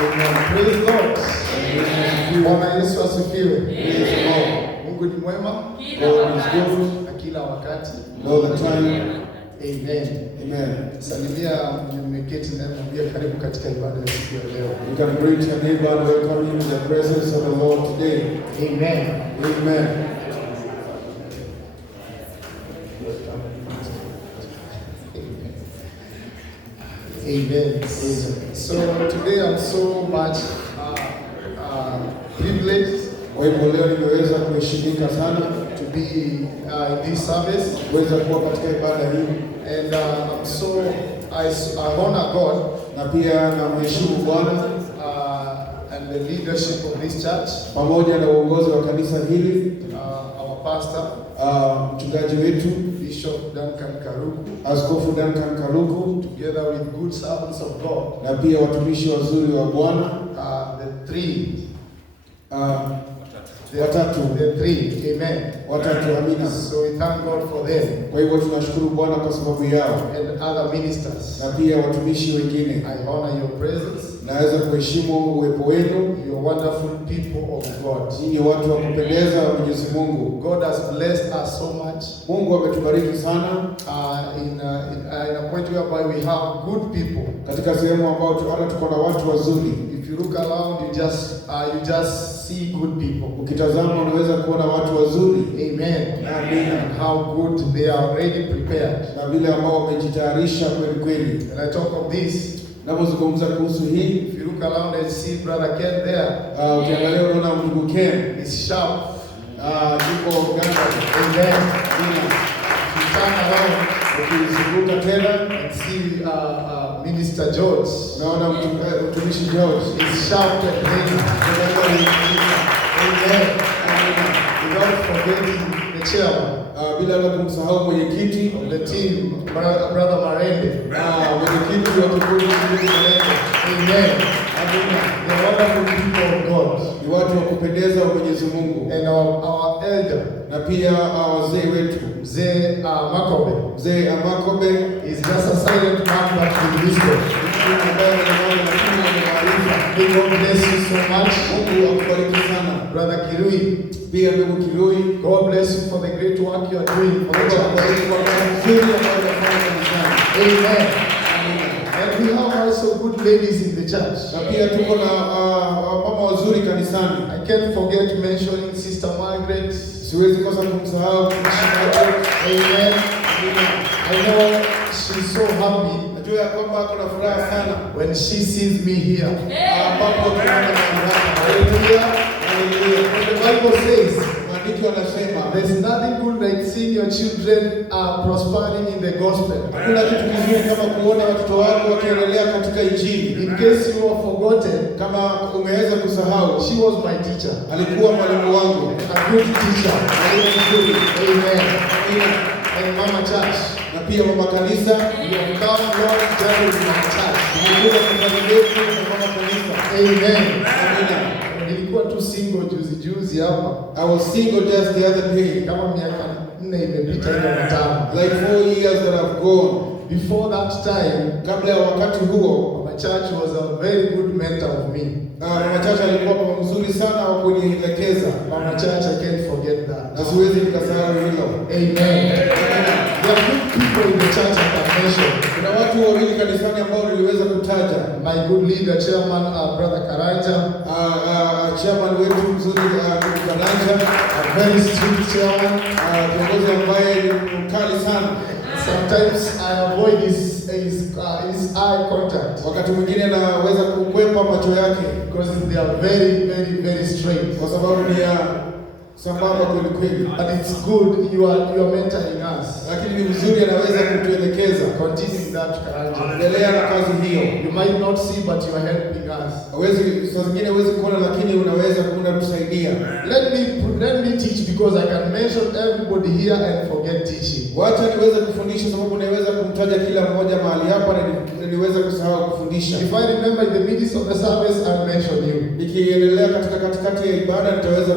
Praise God. Bwana Yesu asifiwe. Mungu ni mwema. God is good. Na kila wakati. All the time. Amen. Amen. Salimia mmeketi na mwambie karibu katika ibada ya siku ya leo. You can greet your neighbor and welcome him in the presence of the Lord today. Amen. Amen. Amen. So today I'm so much privileged Kwa hivyo leo nimeweza kuheshimika sana to be in this service, kuweza kuwa katika ibada hii, and I'm so I honor God na pia namheshimu Bwana and the leadership of this church, pamoja na uongozi wa kanisa hili, our pastor, mchungaji wetu Bishop Duncan Karuku, Askofu Duncan Karuku, together with good servants of God, na pia watumishi wazuri wa Bwana, the three. Watatu. The three. Amen. Watatu, amina. So we thank God for them. Kwa hivyo tunashukuru Bwana kwa sababu yao, And other ministers. na pia watumishi wengine. I honor your presence. Naweza kuheshimu uwepo wenu. You're wonderful people of God. Ninyi watu wa kupendeza wa Mwenyezi Mungu. God has blessed us so much. Mungu ametubariki sana In a point whereby we have good people. katika sehemu ambayo tuko na watu wazuri. If you look around, you just see good people. Ukitazama unaweza kuona watu wazuri. Amen. Amina. And how good they are already prepared. Na vile ambao wamejitayarisha kweli kweli. And I talk of this. Napozungumza kuhusu hii, If you look around and see Brother Ken there, ukiangalia unaona ndugu Ken he's sharp. yuko ganga. Amen. Amina. You turn around Ukizunguka tena and see Minister George. unaona mtumishi George. He's sharp and ready. Amen. Without forgetting the chairman Bila hata kumsahau mwenyekiti of the team, Brother Marende. mwenyekiti wa kikundi hiki. Amen. They're wonderful people of God. Ni watu wa kupendeza wa Mwenyezi Mungu. And our elder, Na pia wazee wetu. Mzee Makobe, Mzee Amakobe is just a silent man but with wisdom. ambaye anaona na kimo na maarifa. May God bless you so much. Mungu akubariki sana. Brother Kirui, Pia ndugu Kirui, God bless you for the great work you are doing for the Mungu church. akubariki kwa kazi nzuri ambayo unafanya kanisani. Amen. And we have also good ladies in the church. Na pia tuko na mama wazuri kanisani. I can't forget mentioning Sister Margaret. Siwezi kosa kumsahau mtumishi wetu. Amen. I know she's so happy Najua ya kwamba kuna furaha sana when she sees me here. ambapo tunaona mahali hapa. Hallelujah. Haleluya. And the Bible says, Maandiko yanasema there's nothing good like seeing your children prospering in the gospel. hakuna kitu kizuri kama kuona watoto wako wakiendelea katika Injili. In case you have forgotten, Kama umeweza kusahau, she was my teacher. alikuwa mwalimu wangu. A good teacher. Amen. And Mama Church. Na pia mama kanisa, We have come, Lord, journey with my church. tumekuja kufanya letu na mama kanisa. Amen. Amina. Nilikuwa tu single juzi hapa. I was single just the other day, Kama miaka 4 imepita hiyo matano. like 4 years that have gone. Before that time, Kabla ya wakati huo, Mama Church was a very good mentor of me. mama Chacha alikuwa mama mzuri sana wa kunielekeza, Mama Church, I can't forget that. na siwezi nikasahau hilo. Amen. There are good people in the church I can mention. Kuna watu wawili kanisani ambao niliweza kutaja. My good leader, chairman, Brother Karanja, Chairman wetu mzuri ndugu Karanja, a very strict chairman. kiongozi ambaye ni mkali sana. Sometimes I avoid his eye contact Wakati mwingine naweza kukwepa macho yake because they are very, very, very straight. kwa sababu ni ya sambamba kweli kweli. But it's good you are mentoring us. Lakini ni vizuri anaweza kutuelekeza. Continue that, Karanja. Endelea na kazi hiyo. You might not see, but you are helping us. Saa zingine huwezi kuona, lakini unaweza kutusaidia. Let me teach because I can mention everybody here and forget teaching. Wacha niweze kufundisha sababu naweza kumtaja kila mmoja mahali hapa na niweze kusahau kufundisha. If I remember in the midst of the service, I'll mention you. Nikiendelea katikati ya ibada nitaweza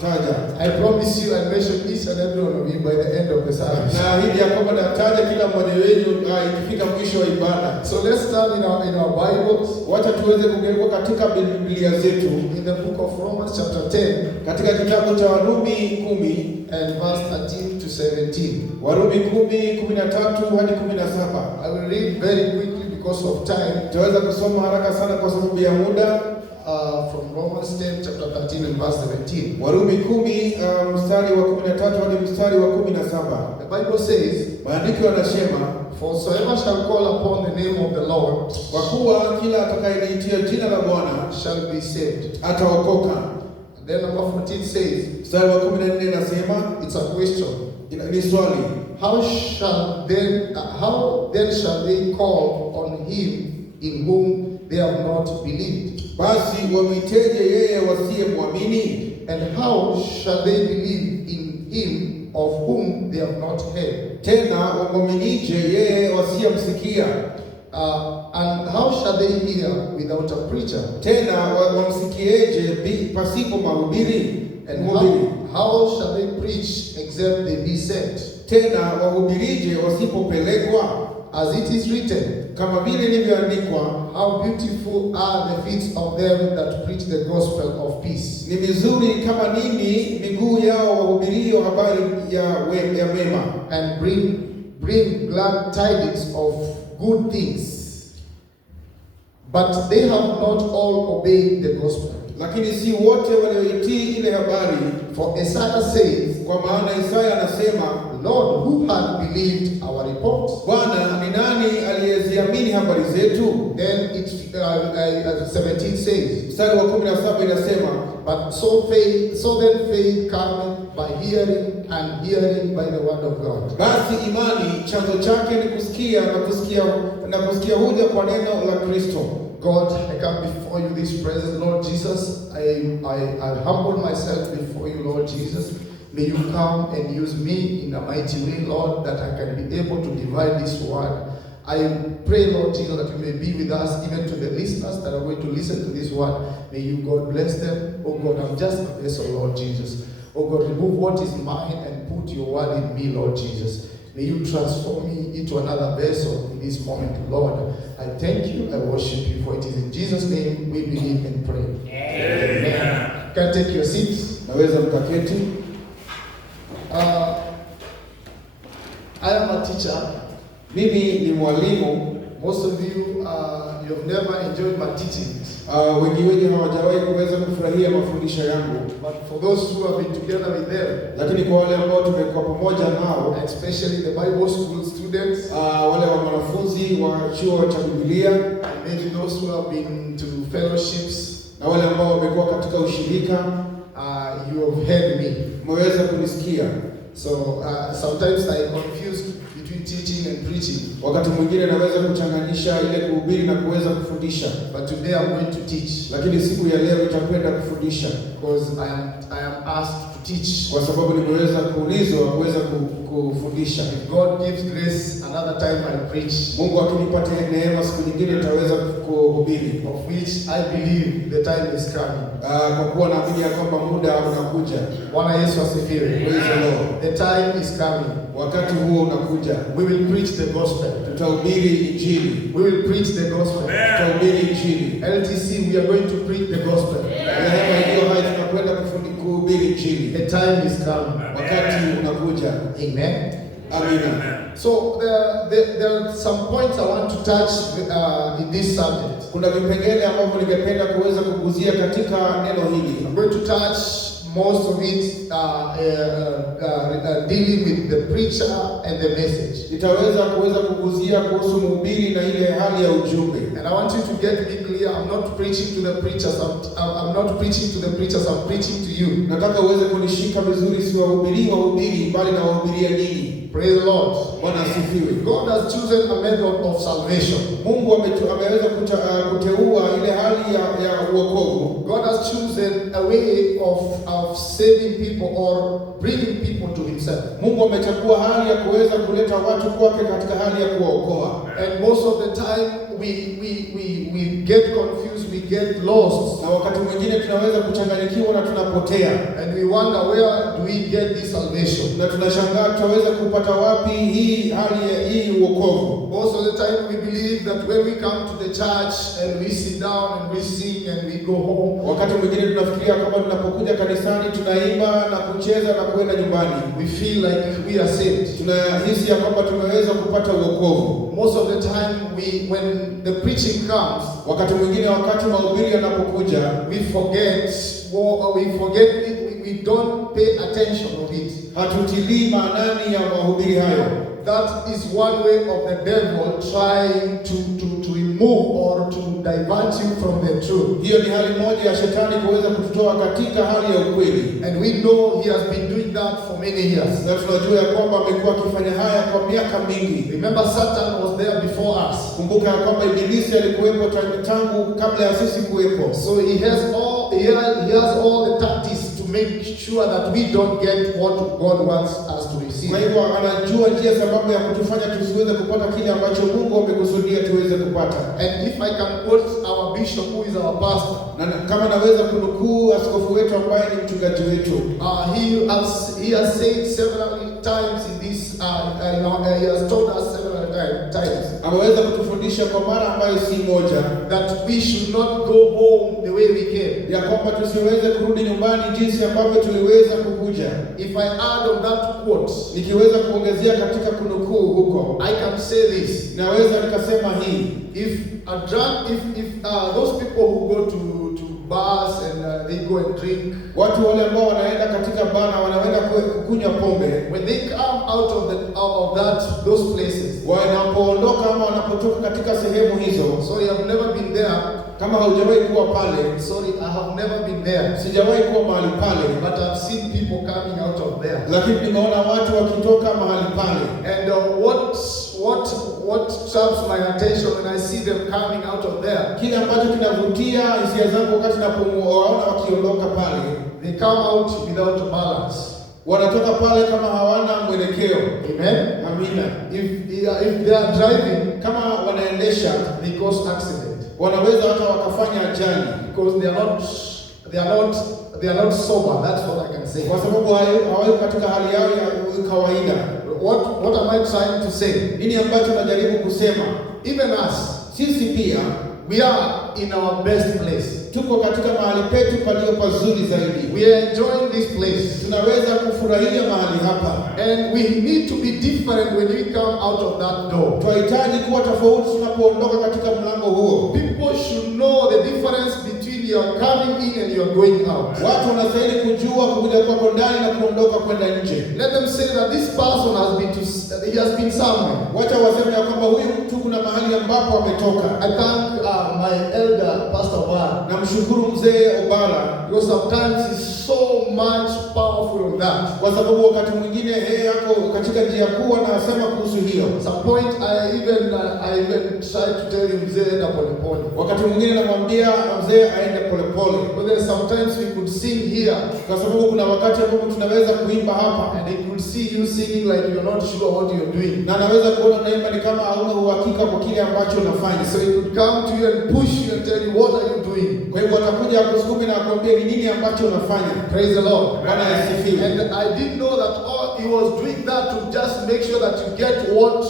taja. I promise you I'll mention each and every one of you by the end of the service. Na hili ya kwamba nataja kila mmoja wenu ikifika mwisho wa ibada. So let's start in our Bibles. Wacha tuweze kugeuka katika Biblia zetu In the book of Romans chapter 10 katika kitabu cha Warumi 10 and verse 13 to 17. Warumi 10:13 hadi 17. I will read very quickly because of time. Tutaweza kusoma haraka sana kwa sababu ya muda. From Romans 10 chapter 13 and verse 17. Warumi 10 mstari wa 13 hadi mstari wa 17. The Bible says, Maandiko yanasema, "For whosoever shall call upon the name of the Lord kwa kuwa kila atakayeliitia jina la Bwana shall be saved." ataokoka. Then number 14 says, Mstari wa 14 inasema, it's a question. ni swali. How then shall they call on him in whom they have not believed? Basi wamwiteje yeye wasiyemwamini? And how shall they believe in him of whom they have not heard? Tena wamwaminije yeye wasiyemsikia? And how shall they hear without a preacher? Tena wamsikieje pasipo mahubiri? And how shall they preach except they be sent? Tena wahubirije wasipopelekwa? As it is written, kama vile ilivyoandikwa, how beautiful are the feet of them that preach the gospel of peace. Ni vizuri kama nini miguu yao wahubirio habari ya mema. And bring glad tidings of good things. But they have not all obeyed the gospel. Lakini si wote walioitii ile habari. For Isaiah says, kwa maana Isaya anasema, Lord, who had believed our report? Bwana, ni nani aliyeziamini habari zetu? Then 17 says, mstari wa 17 inasema, but so then faith cometh by hearing, and hearing by the word of God. Basi imani chanzo chake ni kusikia, na kusikia huja kwa neno la Kristo. God, I come before you this present, Lord Jesus. I humble myself before you, Lord Jesus. May you come and use me in a mighty way, Lord, that I can be able to divide this word. I pray, Lord Jesus, that you may be with us, even to the listeners that are going to listen to this word. May you, God, bless them. Oh God, I'm just a vessel, Lord Jesus. Oh God, remove what is mine and put your word in me, Lord Jesus. May you transform me into another vessel in this moment, Lord. I thank you, I worship you, for it is in Jesus' name we believe and pray. Amen. You can take your seats. Naweza mkaketi. I am a teacher. Mimi ni mwalimu. Most of you, you have never enjoyed my teachings. Wengi hawajawahi kuweza kufurahia mafundisho yangu. But for those who have been together with them, lakini kwa wale ambao tumekuwa pamoja nao, especially the Bible school students, wale wa wanafunzi wa chuo cha Biblia, and maybe those who have been to fellowships, na wale ambao wamekuwa katika ushirika, you have heard me. Mmeweza kunisikia. So sometimes I confuse between teaching and preaching. Wakati mwingine naweza kuchanganyisha ile kuhubiri na kuweza kufundisha. But today I'm going to teach. Lakini siku ya leo nitakwenda kufundisha. Because I am asked to teach. Kwa sababu nimeweza kuulizwa kuweza kufundisha. If God gives grace, another time I'll preach. Mungu akinipatia neema, siku nyingine nitaweza kuhubiri. Of which I believe the time is coming. Kwa kuwa naamini ya kwamba muda unakuja. Bwana Yesu asifiwe. Praise the Lord. The time is coming. Wakati huo unakuja. We will preach the gospel. Tutahubiri injili. We will preach the gospel. Tutahubiri injili. LTC, we are going to preach the gospel. Neema hiyo hai tunakwenda kuhubiri injili. The time is coming. Wakati unakuja. Amen. Amina. So there are some points I want to touch in this subject. Kuna vipengele ambavyo ningependa kuweza kuguzia katika neno hili. I'm going to touch most of it dealing with the preacher and the message. Nitaweza kuguzia kuhusu mhubiri na ile hali ya ujumbe. And I want you to get me clear. I'm not preaching to the preachers. I'm not preaching to the preachers. I'm preaching to you. Nataka uweze kunishika vizuri, si wahubiri bali na wahubiria ninyi. Praise the Lord. Bwana asifiwe. God has chosen a method of salvation. Mungu ameweza kuteua ile hali ya wokovu. God has chosen a way of saving people or bringing people to himself. Mungu amechagua hali ya kuweza kuleta watu kwake katika hali ya kuwaokoa. And most of the time we get confused, we get lost. Na wakati mwingine tunaweza kuchanganyikiwa na tunapotea. And we wonder, where do we get this salvation? Na tunashangaa tutaweza kupata wapi hii hali ya hii wokovu. Most of the time we believe that when we come to the church and we sit down and we sing and we go home. Wakati mwingine tunafikiria kwamba tunapokuja kanisani tunaimba na kucheza na kwenda nyumbani, we feel like we are saved. Tunahisi ya kwamba tumeweza kupata wokovu. Most of the time when the preaching comes, wakati mwingine wakati mahubiri yanapokuja, we don't pay attention of it. Hatutilii maanani ya mahubiri hayo. That is one way of the devil trying to remove or to divert you from the truth. Hiyo ni hali moja ya shetani kuweza kututoa katika hali ya ukweli. And we know he has been doing that for many years. Na tunajua ya kwamba amekuwa akifanya haya kwa miaka mingi. Remember, Satan was there before us. Kumbuka ya kwamba Ibilisi alikuwepo tangu kabla ya sisi kuwepo. So he has all the tactics to make sure that we don't get what God wants us to receive. Kwa hivyo anajua njia sababu ya kutufanya tusiweze kupata kile ambacho Mungu amekusudia tuweze kupata. And if I can quote our bishop, who is our pastor, na kama naweza kunukuu askofu wetu ambaye ni mchungaji wetu, he has said several times in this he has told us several times, ameweza kutufundisha kwa mara ambayo si moja, that we should not go home the way we came, ya kwamba tusiweze kurudi nyumbani jinsi ambavyo tuliweza kukuja. If I add on that quote, nikiweza kuongezea katika kunukuu huko, I can say this, naweza nikasema hii: if those people who go to bars and they go and drink, watu wale ambao wanaenda katika baa na wanaenda kukunywa pombe, when they come out of those places, wanapoondoka ama wanapotoka katika sehemu hizo, sorry, I've never been there. Kama haujawahi kuwa pale, sorry, I have never been there. Sijawahi kuwa mahali pale, but I've seen people coming out of there. Lakini nimeona watu wakitoka mahali pale. And what traps my attention when I see them coming out of there, kile ambacho kinavutia hisia zangu wakati napowaona wakiondoka pale, they come out without balance. Wanatoka pale kama hawana mwelekeo. Amen. Amina. If they are driving, kama wanaendesha, they cause accident. Wanaweza hata wakafanya ajali because they are not sober. That's what I can say. Kwa sababu hawako katika hali yao ya kawaida. What am I trying to say? Nini ambacho najaribu kusema? Even us, sisi pia, we are in our best place. Tuko katika mahali petu palio pazuri zaidi. We are enjoying this place. Tunaweza kufurahia mahali hapa. And we need to be different when we come out of that door. Tunahitaji kuwa tofauti tunapoondoka katika mlango huo. People should know the difference between your coming in and your going out. Watu wanastahili kujua kuja kwako ndani na kuondoka kwenda nje. Let them say that this person he has been somewhere. Wacha waseme ya kwamba huyu mtu kuna mahali ambapo ametoka. I thank my elder Pastor Bar. Namshukuru mzee Obara, because sometimes he's so much powerful on that. Kwa sababu wakati mwingine yako katika njia kuu anasema kuhusu hiyo. Some point I even try to tell you mzee enda polepole. Wakati mwingine namwambia mzee aende polepole. But then sometimes we could sing here. Kwa sababu kuna wakati ambapo tunaweza kuimba hapa. And they could see you singing like you're not sure what you're doing. Na anaweza kuona unaimba ni kama hauna uhakika kwa kile ambacho unafanya. So he could come to you and push you and tell you, what are you doing? Kwa hivyo atakuja akusukume na akwambie ni nini ambacho unafanya. Praise the Lord. Bwana asifiwe. And I didn't know that he was doing that to just make sure that you get what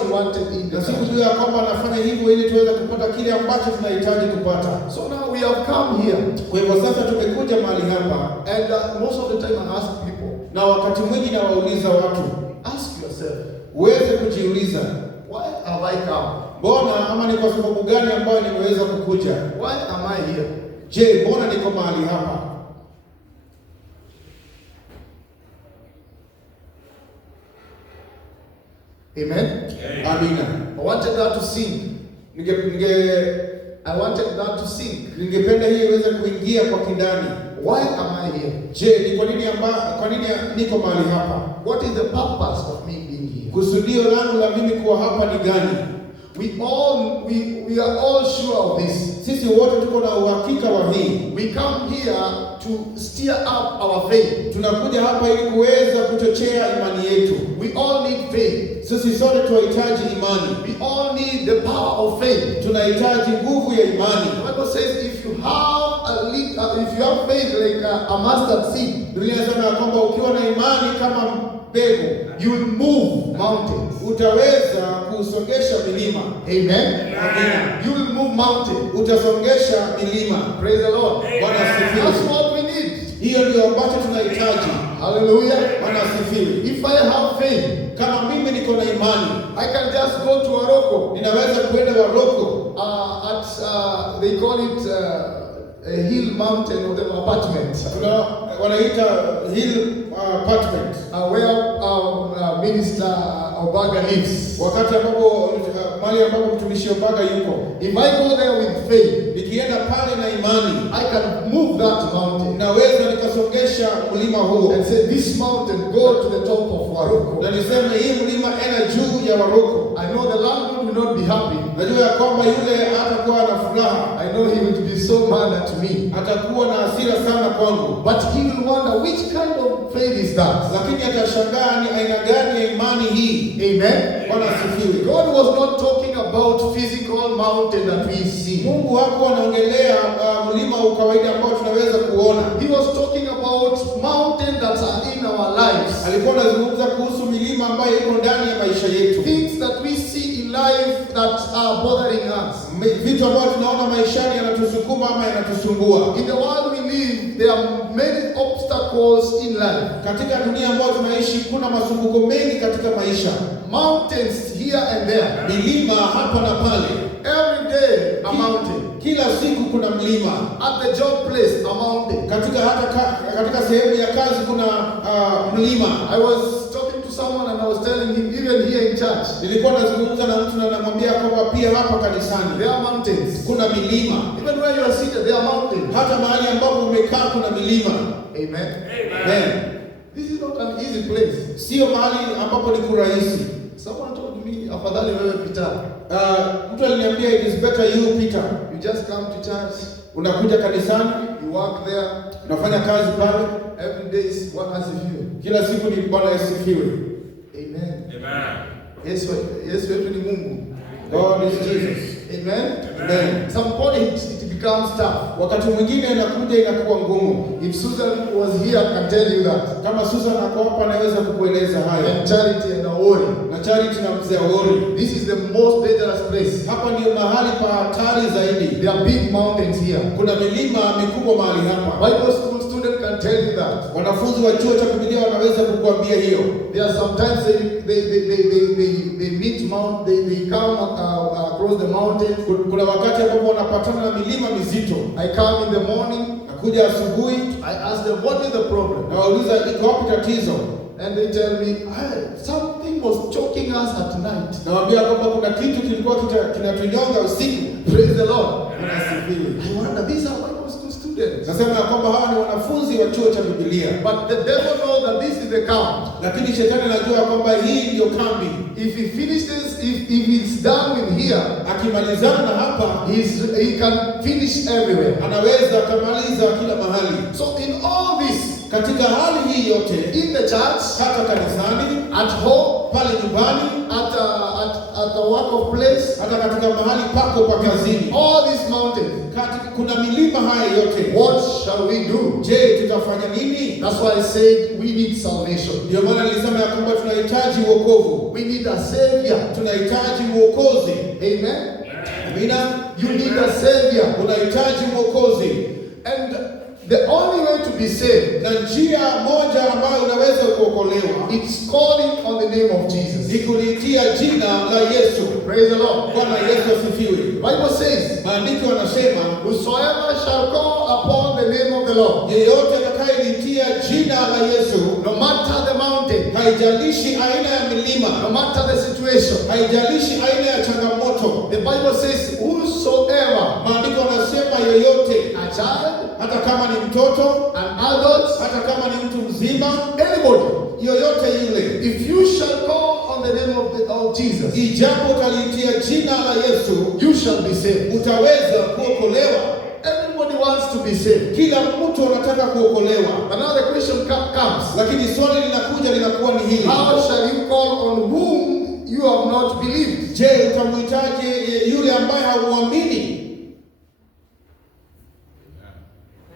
you wanted in the siku hiyo ya kwamba anafanya hivyo ili tuweze kupata kile ambacho tunahitaji kupata. So now we have come here. Kwa hivyo sasa tumekuja mahali hapa. And most of the time I ask people. Na wakati mwingi na wauliza watu. Ask yourself. Uweze kujiuliza. Why have I come? Mbona ama ni kwa sababu gani ambayo nimeweza kukuja? Why am I here? Je, mbona niko mahali hapa? Amen. Amina. I wanted that to sink. Ningependa hii iweze kuingia kwa kindani. Why am I here? Je, ni kwa nini niko mahali hapa? What is the purpose of me being here? Kusudio langu la mimi kuwa hapa ni gani? We are all sure of this. Sisi wote tuko na uhakika wa hii. We come here to stir up our faith. Tunakuja hapa ili kuweza kuchochea imani yetu. We all need faith. Sisi sote tunahitaji imani. We all need the power of faith. Tunahitaji nguvu ya imani. The Bible says if you have faith like a mustard seed, Biblia inasema ya kwamba ukiwa na imani kama mbegu, you will move mountains. utaweza kusongesha milima. Amen. Amen. You will move mountains. Utasongesha milima. Praise the Lord. Bwana asifiwe. That's what we need. Hiyo ndio ambacho tunahitaji. Hallelujah. Bwana asifiwe. If I have faith, Kama mimi niko na imani, I can just go to Waroko. ninaweza kwenda Waroko. They call it a hill mountain or the apartment. Wanaita hill apartment. Where Minister Obaga lives. Wakati ambapo mahali ambapo mtumishi Obaga yuko. If I go there with faith, nikienda pale na imani, I can move that mountain. naweza nikasongesha mlima huo. And say this mountain go to the top of Waroko. Na niseme hii mlima enda juu ya Waroko. I know the landlord will not be happy. Najua ya kwamba yule hatakuwa na furaha. I know he will be so mad at me. Atakuwa na hasira sana kwangu. But he will wonder which kind of faith is that. Lakini atashangaa ni aina gani ya imani hii. Amen. Bwana asifiwe. God was not talking about physical mountain that we see. Mungu hakuwa anaongelea mlima wa kawaida ambao tunaweza kuona. He was talking about mountain that are in our lives. Alikuwa anazungumza kuhusu milima ambayo iko ndani ya maisha yetu. Things that we see in life that are bothering us. Vitu ambavyo tunaona maishani yanatusukuma ama yanatusumbua. In the world we live, there are many obstacles in life. Katika dunia ambayo tunaishi kuna masumbuko mengi katika maisha. Mountains here and there. Milima hapa na pale. Every day a mountain. Kila siku kuna mlima. At the job place a mountain. Katika sehemu ya kazi kuna mlima. I was talking to someone and I was telling him even here in church. Nilikuwa nazungumza na mtu na namwambia kwamba pia hapa kanisani There are mountains. kuna milima. Even where you are seated, there are mountains. Hata mahali ambapo umekaa kuna milima. Amen. Amen. This is not an easy place. Sio mahali ambapo ni kurahisi. Someone told me, afadhali wewe pita. Mtu aliniambia it is better you Peter. You just come to church. Unakuja kanisani, You work there. unafanya kazi pale. Every day is one as you. Kila siku ni Bwana asifiwe. Amen. Amen. Yesu wetu ni Mungu. God is Jesus. Amen. Amen. Some point it becomes tough. Wakati mwingine inakuja inakuwa ngumu. If Susan was here, I can tell you that. Kama Susan ako hapa anaweza kukueleza haya. And Charity and Awori. Na Charity na mzee Awori. This is the most dangerous place. Hapa ndio mahali pa hatari zaidi. There are big mountains here. Kuna milima mikubwa mahali hapa. Bible school student can tell you that. Wanafunzi wa chuo cha Biblia wanaweza kukuambia hiyo. There are sometimes they meet mount, they come across the mountain. Kuna wakati ambapo wanapatana na milima mizito. I come in the morning. Nakuja asubuhi. I ask them what is the problem. Na wauliza iko wapi tatizo? And they tell me, hey, something was choking us at night. Nawaambia kwamba kuna kitu kilikuwa kinatunyonga usiku. Praise the Lord. Unasifiwe. I wonder, these are Bible school students. Nasema ya kwamba hawa ni wanafunzi wa chuo cha Biblia. But the devil knows that this is the camp. Lakini shetani anajua kwamba hii ndio kambi. If he finishes, if it's done with here, Akimalizana na hapa, he can finish everywhere. anaweza akamaliza kila mahali. So in all this, Katika hali hii yote, in the church, hata kanisani, at home, pale nyumbani, at the work of place, hata katika mahali pako pa kazini, all these mountains, kuna milima haya yote. what shall we do? Je, tutafanya nini? That's why I said we need salvation. Ndio maana nilisema ya kwamba tunahitaji wokovu. We need a savior. Tunahitaji mwokozi. Amen. Amina. You need a savior. Unahitaji mwokozi. And the only way to be saved, Na njia moja ambayo unaweza kuokolewa, it's calling on the name of Jesus. ni kulitia jina la Yesu. Praise the Lord. Bwana Yesu asifiwe. Bible says, Maandiko yanasema, whosoever shall call upon the name of the Lord, yeyote atakayelitia jina la Yesu, no matter the mountain, haijalishi aina ya milima, no matter the situation, haijalishi aina ya changamoto. the Bible says, whosoever, Maandiko yanasema yoyote, a child, hata kama ni mtoto, an adult, hata kama ni mtu mzima, anybody, yoyote yule, if you shall call on the name of Jesus, ijapo utalitia jina la Yesu, you shall be saved. utaweza kuokolewa. saved. Kila mtu anataka kuokolewa. But now the question comes. Lakini swali linakuwa ni hili. How shall you call on whom you have not believed? Je, utamwitaje yule ambaye hamuamini?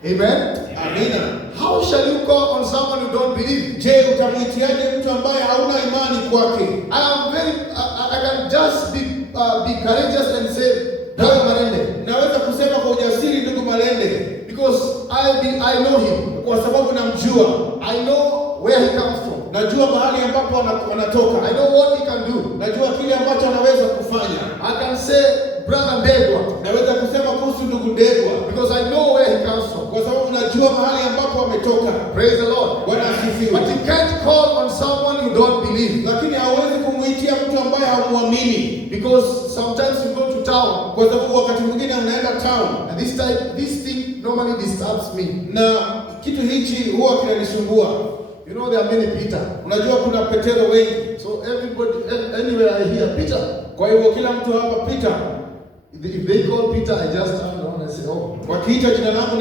Amen. Amina. How shall you call on someone who don't believe? Je, utamwitiaje mtu ambaye hauna imani kwake? I can just be courageous and say, Brother Malende. Naweza kusema kwa ujasiri ndugu Malende, because I know him. Kwa sababu namjua. I know where he comes from. Najua mahali ambapo anatoka. I know what he can do. Najua kile ambacho anaweza kufanya. I can say, Brother Ndegwa. Naweza kusema kuhusu ndugu Ndegwa. Because I know where he comes from. Kwa sababu najua mahali ambapo ametoka. Praise the Lord. Bwana asifiwe. But you can't call on someone you don't believe. Lakini hauwezi kumuitia mtu ambaye hamuamini. Because sometimes you go to town. Kwa sababu wakati mwingine unaenda town. And this thing normally disturbs me. Na kitu hichi huwa kinanisumbua. You know there are many Peter. Unajua kuna Petero wengi. So everybody, anywhere I hear Peter. Kwa hivyo kila mtu hapa Peter. If they call Peter, I just turn around and say, oh. Wakiita jina langu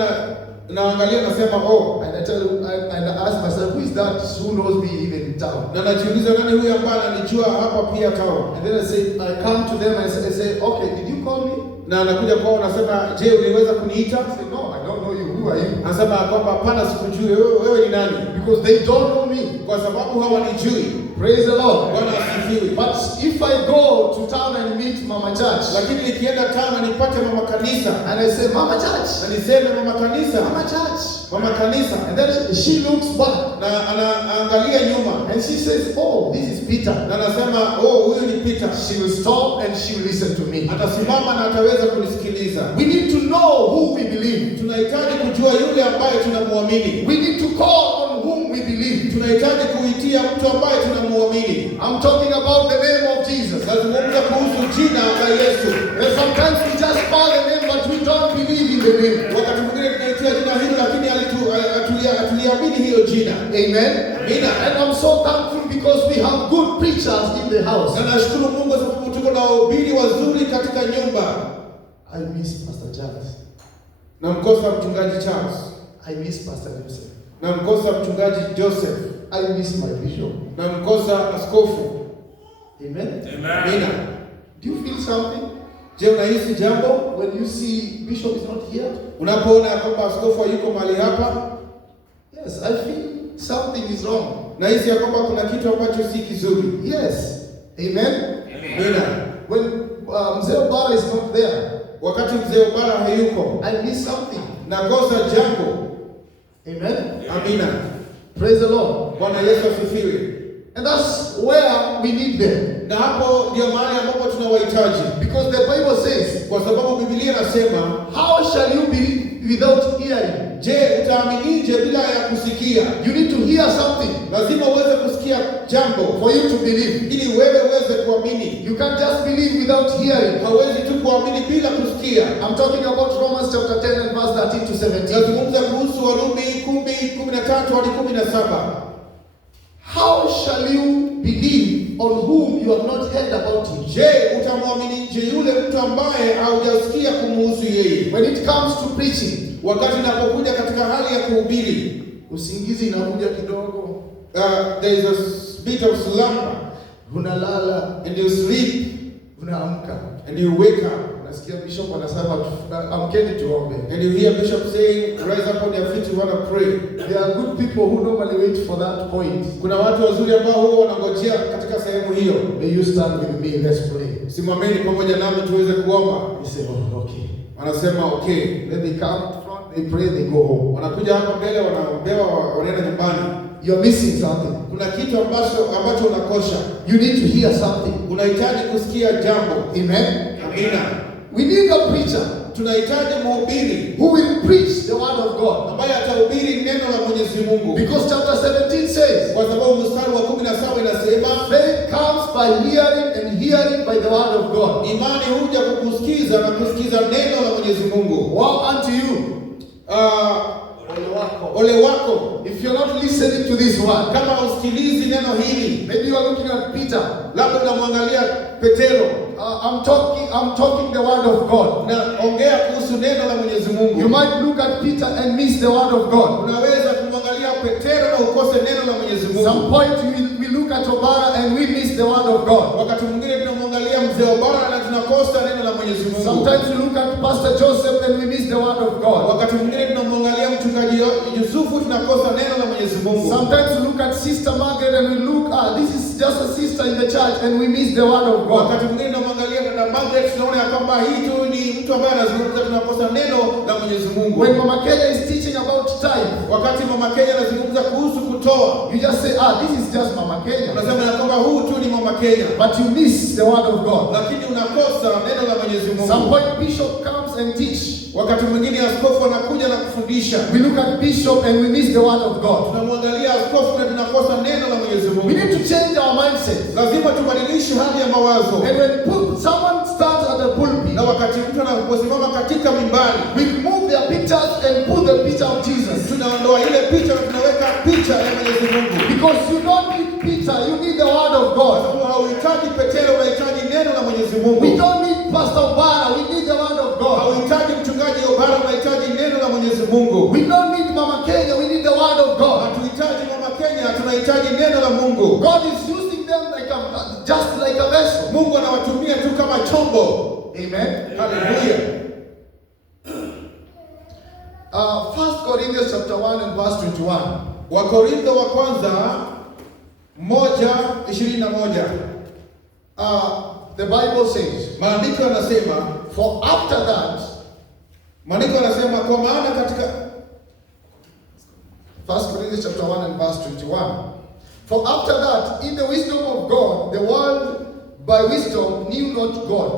naangalia nasema oh. And I ask myself, who is that who knows me even in town? Na najiuliza nani huyu ambaye ananijua hapa pia town? And then I come to them and I say, okay, did you call me? Na anakuja kwao nasema, je, uliweza kuniita? I say, no, I don't know you. Who are you? Anasema kwamba hapana, sikujui. Wewe ni nani? Because they don't know me. Kwa sababu hawanijui. Praise the Lord. Bwana asifiwe. But if I go to town and meet Mama Church, lakini nikienda town na nipate mama kanisa, and I say, Mama Church, na niseme mama kanisa, Mama Church, mama kanisa, and then she looks back, na anaangalia nyuma, and she says, oh, this is Peter, na anasema oh, huyu ni Peter. She will stop and she will listen to me. Atasimama na ataweza kunisikiliza. We need to know who we believe. Tunahitaji kujua yule ambaye tunamwamini. We need to call on whom we believe. Tunahitaji kuitia mtu ambaye tunamwamini. I'm talking about the name of Jesus. Nazungumza kuhusu jina la Yesu. And sometimes we just call the name but we don't believe in the name. Wakati mwingine tunaitia jina hilo lakini hatuliamini hiyo jina. Amen. Amina. And I'm so thankful because we have good preachers in the house. Na nashukuru Mungu sababu tuko na wahubiri wazuri katika nyumba. I miss Pastor Charles. Namkosa mchungaji Charles. I miss Pastor Joseph. Namkosa mchungaji Joseph. I miss my bishop. Namkosa askofu. Amen. Amina. Do you feel something? Je, unahisi jambo when you see bishop is not here? Unapoona kwamba askofu yuko mahali hapa? Yes, I feel something is wrong. Nahisi ya kwamba kuna kitu ambacho si kizuri. Yes. Amen. Amina. When Mzee Obara is not there, wakati Mzee Obara hayuko, I miss something. Nakosa jambo. Amen. Amina. Praise the Lord. Bwana Yesu asifiwe. And that's where we need them. Na hapo ndio mahali ambapo tunawahitaji. Because the Bible says, kwa sababu Biblia inasema, how shall you believe without hearing? Je, utaaminije bila ya kusikia? You need to hear something. Lazima uweze kusikia jambo for you to believe. Ili wewe uweze kuamini. You can't just believe without hearing. Hauwezi tu kuamini bila kusikia. I'm talking about Romans chapter 10 and verse 13 to 17. Nazungumza kuhusu Warumi 10:13 hadi 17. How shall you believe on whom you have not heard about him? Je, utamwamini je yule mtu ambaye haujasikia kumhusu yeye? When it comes to preaching, wakati inapokuja katika hali ya kuhubiri, usingizi inakuja kidogo. There is a bit of slumber. Unalala and you sleep. Unaamka and you wake up. Unasikia bishop anasema amkeni tuombe. And you hear bishop saying, rise up on your feet, you want to pray. There are good people who normally wait for that point. Kuna watu wazuri ambao huwa wanangojea katika sehemu hiyo. May you stand with me, let's pray. Simameni pamoja nami tuweze kuomba. They say, oh, okay. Wanasema okay. Then they come to front, they pray, they go home. Wanakuja hapa mbele, wanaombewa, wanaenda nyumbani. You're missing something. Kuna kitu ambacho unakosha. You need to hear something. Unahitaji kusikia jambo. Amen. Amina. We need a preacher. Tunahitaji mhubiri who will preach the word of God. ambaye atahubiri neno la Mwenyezi Mungu. Because chapter 17 says, kwa sababu mstari wa 17 inasema, faith comes by hearing and hearing by the word of God. Imani huja kwa kusikiza na kusikiza neno la Mwenyezi Mungu. Woe unto you. Ole wako if you're not listening to this word. Kama usikilizi neno hili. Maybe you are looking at Peter. Labda unamwangalia Petero. I'm talking the word of God. Naongea kuhusu neno la Mwenyezi Mungu. You might look at Peter and miss the word of God. Unaweza kumwangalia Petero na ukose neno la Mwenyezi Mungu. Some point we look at Obara and we miss the word of God. Wakati mwingine tunamwangalia mzee Obara na tunakosa neno la Mwenyezi Mungu. Sometimes we look at Pastor Joseph and we miss the word of God. Wakati mwingine tunamwangalia mchungaji Yusufu tunakosa neno la Mwenyezi Mungu. Sometimes we look at Sister Margaret and we look, this is just a sister in the church, and we miss the word of God. Wakati mwingine tunamwangalia dada Margaret tunaona kwamba hii tu ni mtu ambaye anazungumza, tunakosa neno la Mwenyezi Mungu. When Mama Kenya is teaching about tithe, wakati Mama Kenya anazungumza kuhusu kutoa, you just say, this is just Mama Kenya. Unasema ya kwamba huu tu ni Mama Kenya. But you miss the word of God. Lakini unakosa neno la Mwenyezi Mungu. Some point Bishop comes and teach. Wakati mwingine askofu anakuja na kufundisha. We look at Bishop and we miss the word of God. Tunamwangalia askofu na tunakosa neno la Mwenyezi Mungu. We need to change our mindset. Lazima tubadilishe hali ya mawazo. And when someone starts at the pulpit, na wakati mtu anaposimama katika mimbari, we remove their pictures and put the picture of Jesus. Tunaondoa ile picha na tunaweka picha ya Mwenyezi Mungu. Because you don't need Peter, you need the word of God. Hauhitaji Petero, unahitaji neno la Mwenyezi Mungu. We don't need Pastor Obara, we need the word of God. Hauhitaji mchungaji Obara, unahitaji neno la Mwenyezi Mungu. We don't need Mama Kenya, we need the word of God. Hatuhitaji Mama Kenya, tunahitaji neno la Mungu. God is using them just like a vessel. Mungu anawatumia tu kama chombo. Amen. Hallelujah. 1 Corinthians chapter 1 and verse 21. Wakorintho wa kwanza 1:21. The Bible says, maandiko yanasema, for after that, maandiko yanasema kwa maana katika 1 Corinthians chapter 1 and verse 21. For after that, in the wisdom of God, the world by wisdom knew not God.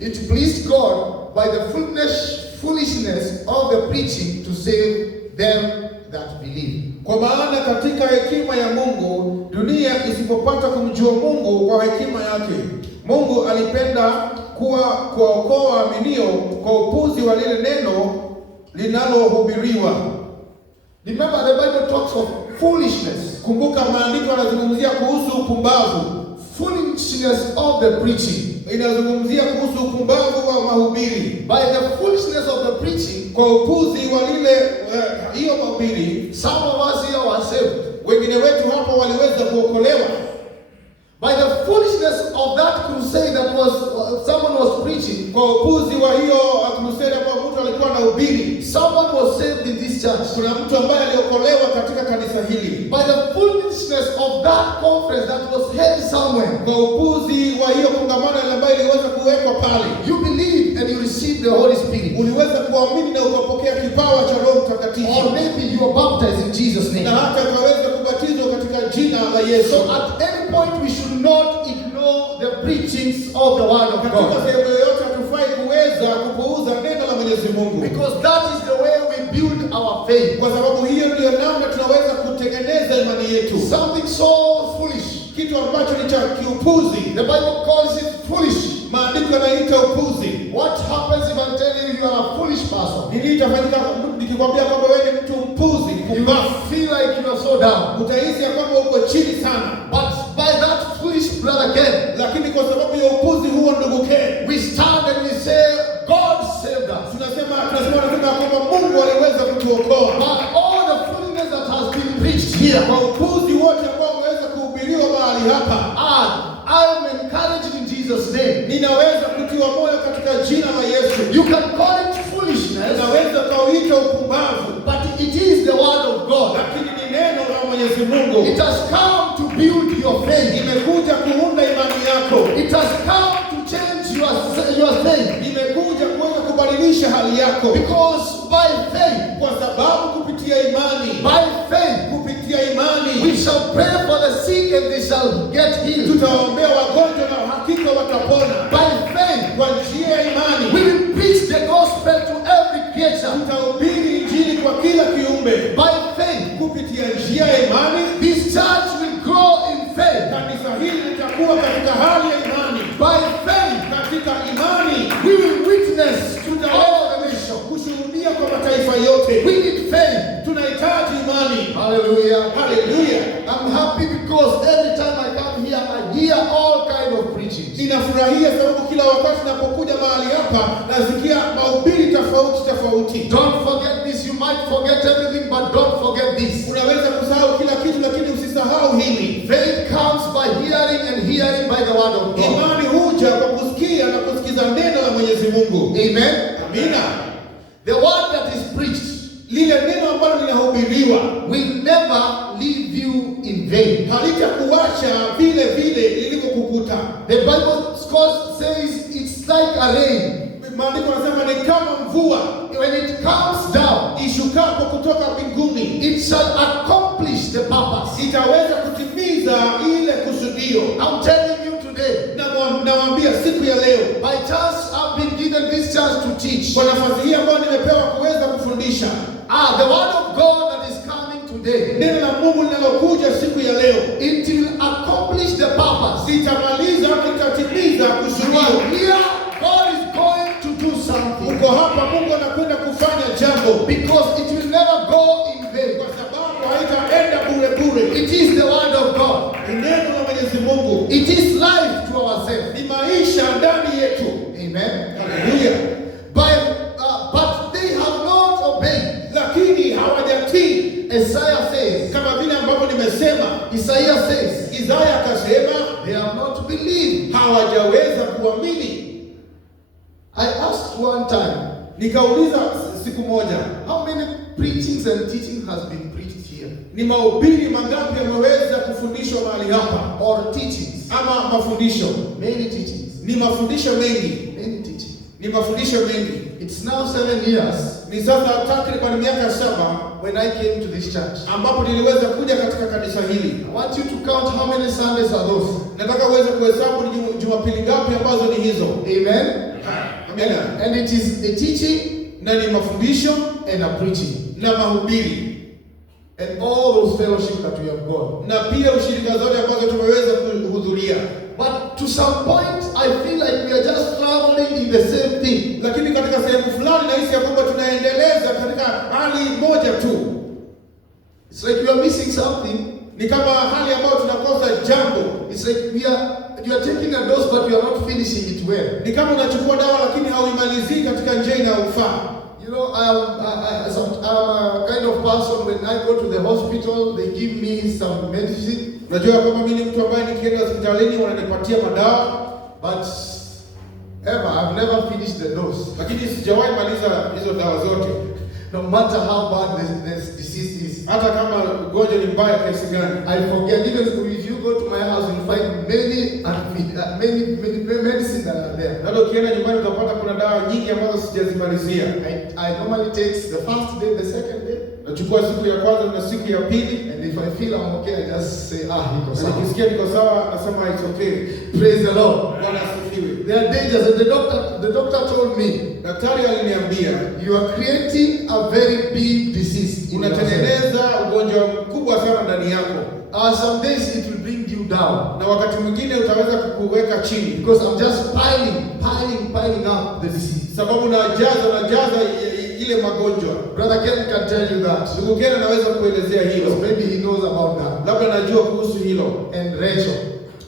It pleased God by the foolishness of the preaching to save them that believe. Kwa maana katika hekima ya Mungu, dunia isipopata kumjua Mungu kwa hekima yake, Mungu alipenda kuwaokoa waaminio kwa upuzi wa lile neno linalohubiriwa. Remember, the Bible talks of foolishness. Kumbuka maandiko yanazungumzia kuhusu upumbavu. Foolishness of the preaching. Inazungumzia kuhusu upumbavu wa mahubiri. By the foolishness of the preaching, kwa upuzi wa lile hiyo mahubiri, some of us here were saved. Wengine wetu hapo waliweza kuokolewa. By the foolishness of that crusade that was someone was preaching, kwa upuzi wa hiyo crusade ambapo mtu alikuwa anahubiri, someone was saved in this church. Kuna mtu ambaye aliokolewa katika kanisa hili. By the foolishness of that conference that was held somewhere, kwa upuzi wa hiyo kongamano ambayo iliweza kuwekwa pale, you believed and you received the Holy Spirit. Uliweza kuamini na ukapokea kipawa cha Roho Mtakatifu. Or maybe you were baptized in Jesus' name. Na hata ukaweza kubatizwa katika jina la Yesu. So at any point we should not ignore the preachings of the word of God. Katika sehemu yoyote hatufai kuweza kupuuza neno la Mwenyezi Mungu. Because that is the way we build our faith. Kwa sababu hiyo ndio namna tunaweza kutengeneza imani yetu. Something so foolish, kitu ambacho ni cha kiupuzi. The Bible calls it foolish. Maandiko yanaita upuzi. What happens if I tell you are a foolish person? Nini itafanyika nikikwambia kwamba wewe ni mtu mpuzi? You feel like you are so down. Utahisi kwamba uko chini sana. But by that foolish brother Ken, lakini kwa sababu ya upuzi huo ndugu Ken, we stand and we say God saved us. Tunasema kwamba Mungu aliweza kutuokoa. But all the foolishness that has been preached here, kwa upuzi wote ambao umeweza kuhubiriwa mahali hapa, I am encouraged in Jesus' name. Ninaweza kutiwa moyo katika jina la Yesu. You can call it foolishness. Unaweza kauita upumbavu. But it is the word of God. Lakini ni neno la Mwenyezi Mungu. It has come to build your faith. Imekuja kuunda imani yako. It has come to change your faith. Imekuja kuweza kubadilisha hali yako. Because by faith, kwa sababu kupitia imani, by faith, kupitia imani, we shall pray for the sick and they shall get healed. Tutaombea wagonjwa na hakika watapona. By faith, kwa njia ya imani, we will preach the gospel to every creature. Tutahubiri injili kwa kila kiumbe. By faith, kupitia njia ya imani, this church will grow in faith. Kanisa hili litakuwa katika hali ya imani. By faith, katika imani, we will witness to all the nations. Kushuhudia kwa mataifa yote. We need faith. Tunahitaji imani. Hallelujah. Hallelujah. I'm happy because every time I come here I hear all kind of preaching. Ninafurahia unasikia mahubiri tofauti. Don't forget this. You might forget everything, but don't forget this. Unaweza kusahau kila kitu, lakini usisahau hili. Faith comes by hearing, and hearing by the word of God. Imani huja kwa kusikia na kusikiza neno la Mwenyezi Mungu. Amen. Amina. The word that is preached, Lile neno ambalo linahubiriwa, will never leave you in vain. halitakuacha vile lilivyokukuta. The Bible says it's like a rain. Maandiko yanasema ni kama mvua When it comes down, ishukapo kutoka mbinguni, it shall accomplish the purpose. itaweza kutimiza ile kusudio. I'm telling you today, Nawaambia siku ya leo, by chance I've been given this chance to teach. kwa nafasi hii ambayo nimepewa kuweza kufundisha, The word of God that is coming today, neno la Mungu linalokuja siku ya leo, it will accomplish the purpose. litamaliza, litatimiza You are kusudio. here, God is going to do something. Uko hapa, Mungu anakwenda kufanya jambo, Because it will never go in vain. kwa sababu haitaenda bure. It is the word of God. Ni neno la Mwenyezi Mungu, It is life to ourselves. ni maisha ndani yetu. Amen. Haleluya. But they have not obeyed. Lakini hawajatii, Isaiah says, kama vile ambavyo nimesema. Isaiah says, Isaya akasema they have not believed. hawajaweza kuamini. I asked one time, Nikauliza siku moja, how many preachings and teaching has been preached here? ni mahubiri mangapi yameweza kufundishwa mahali hapa, Or teachings? ama mafundisho? Many teachings. Ni mafundisho mengi, Many teachings. ni mafundisho mengi. It's now 7 years Ni sasa takriban miaka 7 when I came to this church. ambapo niliweza kuja katika kanisa hili. I want you to count how many Sundays are those. Nataka uweze kuhesabu ni Jumapili ngapi ambazo ni hizo. Amen. Amina. And it is a teaching Na ni mafundisho and a preaching. na mahubiri, And all those fellowship that we have gone. na pia ushirika zote ambazo tumeweza kuhudhuria. But to some point, I feel like we are just traveling in the same thing. Lakini katika sehemu fulani nahisi ya kwamba tunaendeleza katika hali moja tu. It's like we are missing something. Ni kama hali ambayo tunakosa jambo. It's like you are taking a dose, but you are not finishing it well. Ni kama unachukua dawa lakini hauimalizii katika njia inayofaa. You know, I'm a kind of person, when I go to the hospital, they give me some medicine. Unajua kwamba mimi ni mtu ambaye nikienda hospitalini wananipatia madawa, But I've never finished the dose. lakini sijawahi maliza hizo dawa zote. No matter how bad this disease is. Hata kama ugonjwa ni mbaya kiasi gani. I forget. Even if you go to my house, you'll find many medicine that are there. Hata ukienda nyumbani utapata kuna dawa nyingi ambazo sijazimalizia. I normally takes the first day, the second day. Nachukua siku ya kwanza na siku ya pili. And if I feel I'm okay, I just say, niko Na sawa. nikisikia niko sawa nasema it's okay. Praise the Lord. Bwana asifiwe. There are dangers, and the doctor told me, Daktari aliniambia you are creating a very big disease in yourself. unatengeneza ugonjwa mkubwa sana ndani yako. Some days it will bring you down. Na wakati mwingine utaweza kukuweka chini. Because I'm just piling up the disease. Sababu najaza ile magonjwa. Brother Ken can tell you that. Ndugu Ken anaweza kuelezea hilo. Because maybe he knows about that. Labda najua kuhusu hilo. And Rachel.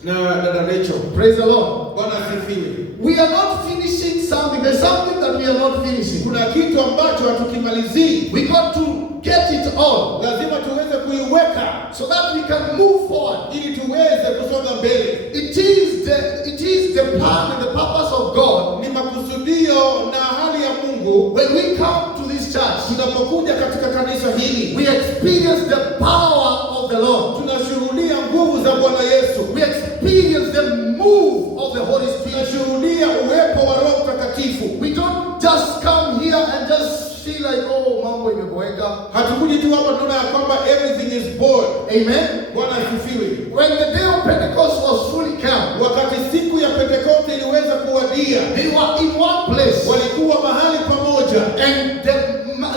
Na dada Rachel. Praise the Lord. Bwana asifiwe. We are not finishing something. There's something that we are not finishing. Kuna kitu ambacho hatukimalizii. We got to get it all. Lazima tuweze kuiweka So that we can move forward. ili tuweze kusonga mbele. It is the plan and the purpose of God. Ni makusudio na hali ya Mungu. When we come to this church, Tunapokuja katika kanisa hili, we experience the power of the Lord. tunashuhudia nguvu za Bwana Yesu. We experience the move of the Holy Spirit. Tunashuhudia uwepo wa Roho Mtakatifu. We don't just come here and just feel like, mambo imeboeka. Hatukuji tu hapa tunaona ya kwamba everything is bored. Amen. Bwana asifiwe. When the day of Pentecost was fully come, Wakati siku ya Pentekoste iliweza kuwadia, they were in one place. walikuwa mahali pamoja, And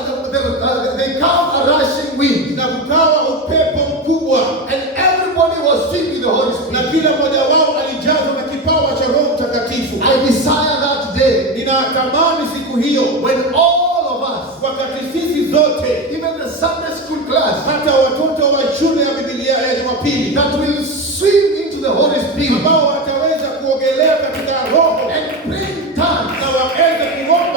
they come a rushing wind. na kukawa upepo mkubwa, And everybody was filled with the Holy na Spirit. kila mmoja wao alijazwa na kipawa cha Roho Mtakatifu. I desire that day Ninatamani siku hiyo, when all of us, wakati sisi zote, even the Sunday school class, hata watoto wa shule ya Biblia ya Jumapili, that will swim into the Holy Spirit ambao wataweza kuogelea katika Roho and pray in tongues, na waweze kuomba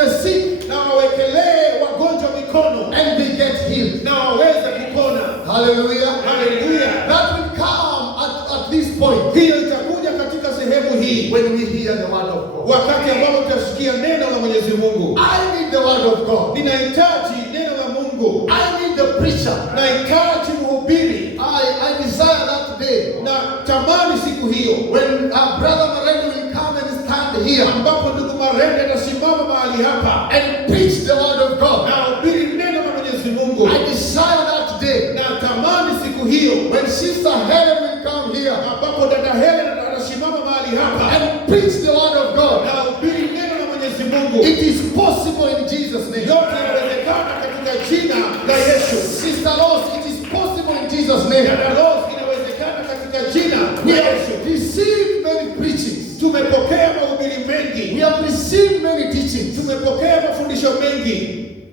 the sick, na wawekelee wagonjwa mikono, and they get healed. na waweze kupona. Hallelujah. Haleluya! That will come at this point. Hiyo itakuja katika sehemu hii, When we hear the word of God. wakati ambapo tutasikia neno la Mwenyezi Mungu. I need the word of God. Ninahitaji neno la Mungu. I need the preacher. Nahitaji mhubiri. I desire that day Na tamani siku hiyo, when our brother Marende will come and stand here ambapo ndugu Marende atasimama mahali hapa and preach the word of God. na hubiri neno la Mwenyezi Mungu. I desire that day Na tamani siku hiyo, when Sister Helen will come here ambapo dada Helen atasimama mahali hapa and preach the word of God. na hubiri neno la Mwenyezi Mungu. It is possible in Jesus' name. Yote inawezekana katika jina la Yesu. Sister Rose, it is possible in Jesus' name. Dada Rose, inawezekana katika jina We la have Yesu. received many preachings. Tumepokea mahubiri mengi. We have received many teachings. Tumepokea mafundisho mengi.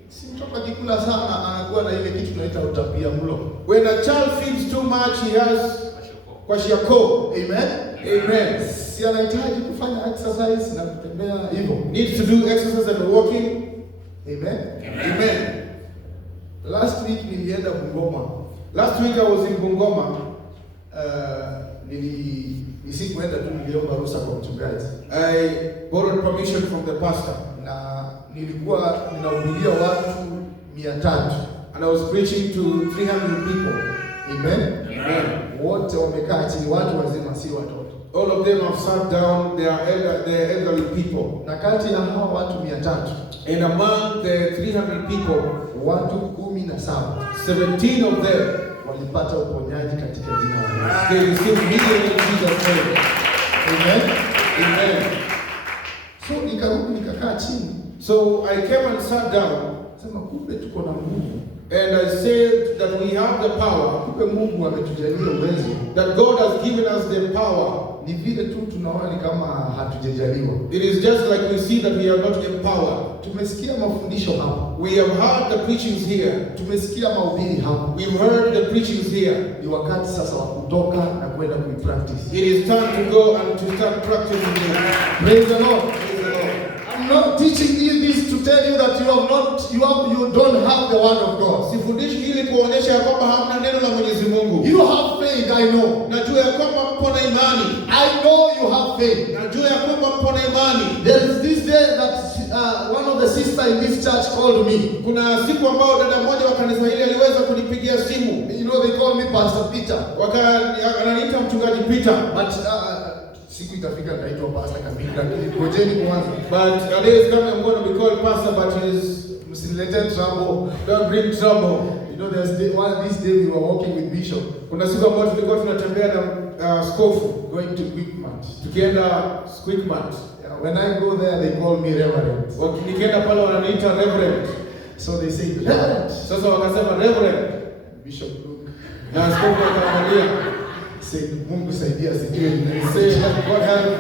Si mtoto akikula sana anakuwa na ile kitu tunaita utapia mlo. When a child feeds too much, he has kwashiorkor. Amen. Amen. Si anahitaji kufanya exercise na kutembea hivyo. Needs to do exercise and walking. Amen. Amen. Last week nilienda Bungoma. Last week I was in Bungoma. Nisikuenda tu, niliomba ruhusa kwa mchungaji. I borrowed permission from the pastor. Na nilikuwa ninahubiria watu 300. And I was preaching to 300 people. Amen. Amen. Wote wamekaa chini, watu wazima, si watoto. All of them have sat down. They are elderly people. Na kati ya hao watu 300, And among the 300 people, watu 17 17 of them, walipata uponyaji katika jina la Yesu. they received healing in Jesus' name. Amen. Amen. So nikarudi nikakaa chini. So I came and sat down, Sema kumbe tuko na nguvu. and I said that we have the power, Kumbe Mungu ametujalia uwezo. that God has given us the power. Ni vile tu tunaona ni kama hatujajaliwa. It is just like we see that we are not empowered. Tumesikia mafundisho hapa. We have heard the preachings here. Tumesikia mahubiri hapa. We've heard the preachings here. Ni wakati sasa wa kutoka na kwenda kuipractice. It is time to go and to start practicing it. Praise the Lord. Praise the Lord. I'm not teaching you this to tell you that you don't have the word of God. Sifundishi ili kuonyesha ya kwamba hamna neno la Mwenyezi Mungu. You have faith, I know. Najua ya kwamba mpo na imani. I know you have faith. Najua ya kwamba mpo na imani. There is this day that one of the sisters in this church called me. Kuna siku ambao dada mmoja wa kanisa hili aliweza kunipigia simu. You know, they call me Pastor Peter. Ananiita mchungaji Peter. But siku itafika nitaitwa Pastor kamili, lakini ngojeni kwanza. But a day is coming, I'm going to be called pastor, but it is, Msiniletee trouble. don't bring trouble. You know, this day we were walking with Bishop, Kuna siku ambayo tulikuwa tunatembea na askofu going to Quickmart. tukienda Quickmart. When I go there, they call me Reverend. Nikienda pale wananiita Reverend. So they say, Reverend. Sasa wakasema Reverend. Bishop look, Na askofu akaangalia. say, Mungu saidia sijui. Say, God help.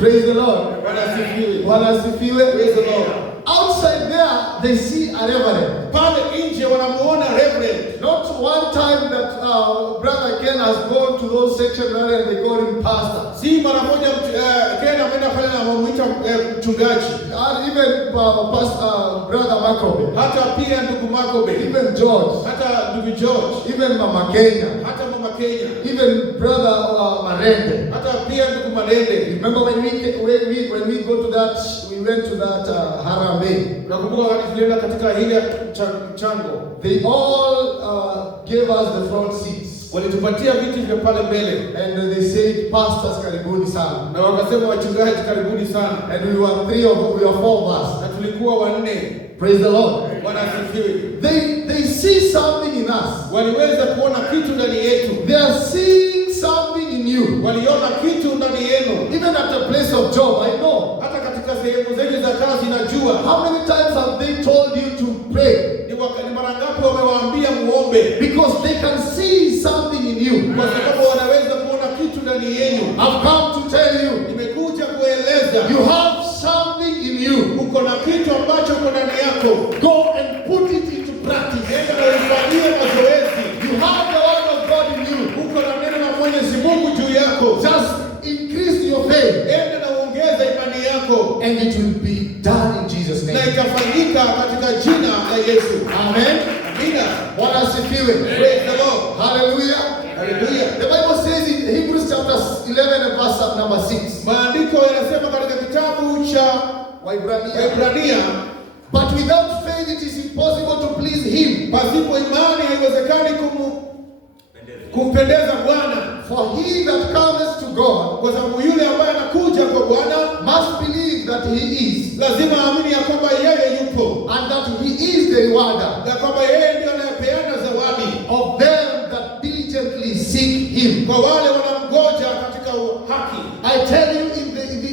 Praise the Lord. Bwana asifiwe. Bwana asifiwe. Praise the Lord. Outside there, they see a reverend. Pale nje wanamuona Reverend. Not one time that Brother Ken has gone to those sections and they call him pastor. Si mara moja Ken ameenda pale na wamuita mchungaji. Even Brother Makobe. Hata pia ndugu Makobe. Even George. Hata ndugu George. Even Mama Kenya. Hata mama Kenya. Even Brother Marende. Hata pia ndugu Marende. Remember when we go to that, we went to that Harambee. Nakumbuka wakati tulienda katika ile mchango. They all gave us the front seats. Walitupatia viti vya pale mbele. And they said, pastors karibuni sana. Na wakasema wachungaji karibuni sana. And we were four of us. Na tulikuwa wanne. Praise the Lord. Bwana asifiwe. They see something in us. Waliweza kuona kitu ndani yetu. They are seeing something in you. Waliona kitu ndani yenu. Even at the place of job, I know. Hata katika sehemu zenu za kazi najua. How many times have they told you to pray? Ni mara ngapi wamewaambia muombe? Because they can see something in you. Kwa sababu wanaweza kuona kitu ndani yenu. I've come to tell you. Nimekuja kueleza. You have something in you. Uko na kitu ambacho uko ndani yako. Go and put it into practice. Enda na ufanyie mazoezi. You have the word of God in you. Uko na neno la Mwenyezi Mungu juu yako. Just increase your faith. Enda na uongeze imani yako. And it will be done in Jesus' na name. ikafanyika katika jina la Yesu. Amen. Amina. Bwana asifiwe. Praise the Lord. Hallelujah. Hallelujah. The Bible says in Hebrews chapter 11 and verse number 6. Maandiko yanasema katika kitabu cha Waebrania, but without faith it is impossible to please him. Pasipo imani haiwezekani kumpendeza Bwana. For he that comes to God, kwa sababu yule ambaye anakuja kwa Bwana must believe that he is, lazima aamini ya kwamba yeye yupo, and that he is the rewarder, na kwamba yeye ndiye anayepeana zawadi of them that diligently seek him. Kwa wale wanamgoja katika haki. I tell you,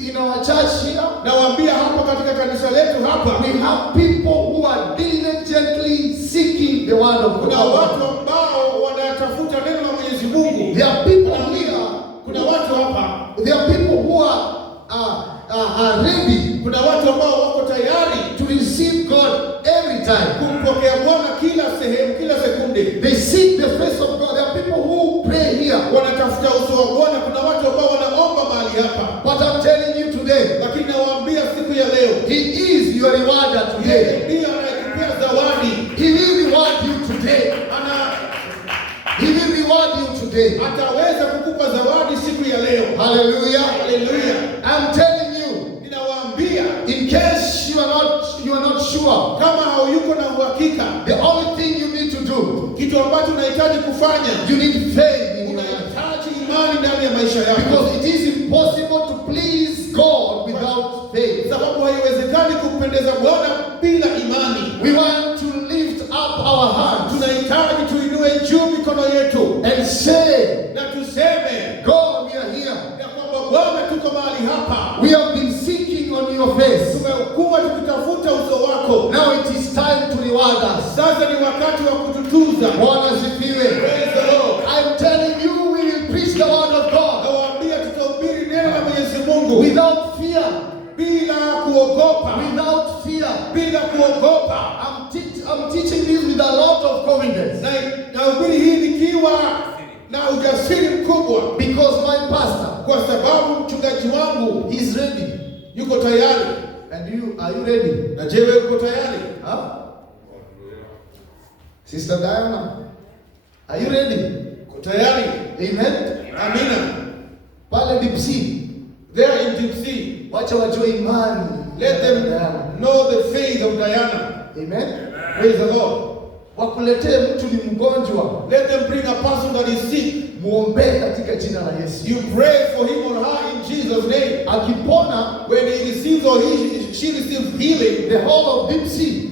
in our church here, nawaambia hapa katika kanisa letu hapa, we have people who are diligently seeking the word of God. Kuna watu ambao wanatafuta neno la Mwenyezi Mungu. There are people here. Kuna watu hapa. There are people who are ready. Kuna watu ambao wako tayari to receive God every time. Kumpokea Bwana kila sehemu, kila sekunde. They seek the face of God. There are people who pray here. Wanatafuta uso wa Bwana. Kuna watu ambao wanaomba mahali hapa. But I'm telling you today, lakini nawaambia siku ya leo, he is your rewarder today. Yeye ndiye anayekupea zawadi. He will reward you today. He will reward you today. Ataweza kukupa zawadi siku ya leo. Hallelujah. Hallelujah. I'm telling you, ninawaambia, in case you are not sure, kama hauyuko na uhakika, the only thing you need to do, kitu ambacho unahitaji kufanya, you need faith in your life. Unahitaji imani ndani ya maisha yako. Because it is impossible to please God without faith. Sababu haiwezekani kumpendeza Bwana bila imani. We want to lift up our hands. Tunahitaji tuinue juu mikono yetu and say, na tuseme, God, we are here. Ya kwamba Bwana tuko mahali hapa. We have been seeking on your face. Tumekuwa tukitafuta uso wako. Now it is time to reward us. Sasa ni wakati wa kututuza. Bwana asifiwe. Praise the Lord. I'm telling you, we will preach the word of God. Nawaambia tutahubiri neno la Mwenyezi Mungu without fear. Bila kuogopa. Without fear. Bila kuogopa. I'm teaching this with a lot of confidence. Na hubiri hii nikiwa na ujasiri mkubwa. Because my pastor, kwa sababu mchungaji wangu, is ready. Yuko tayari. And you, are you ready? Na je, wewe uko tayari? Huh? Sister Diana, are you ready? Uko tayari? Amen. Amina. Pale Deep Sea. There in Deep Sea. Wacha wajue imani. Let them know the faith of Diana. Amen. Praise the Lord. Wakuletee mtu ni mgonjwa. Let them bring a person that is sick. Muombe katika jina la Yesu. You pray for him or her in Jesus' name. Akipona, when he receives or she receives healing, the whole of Deep Sea,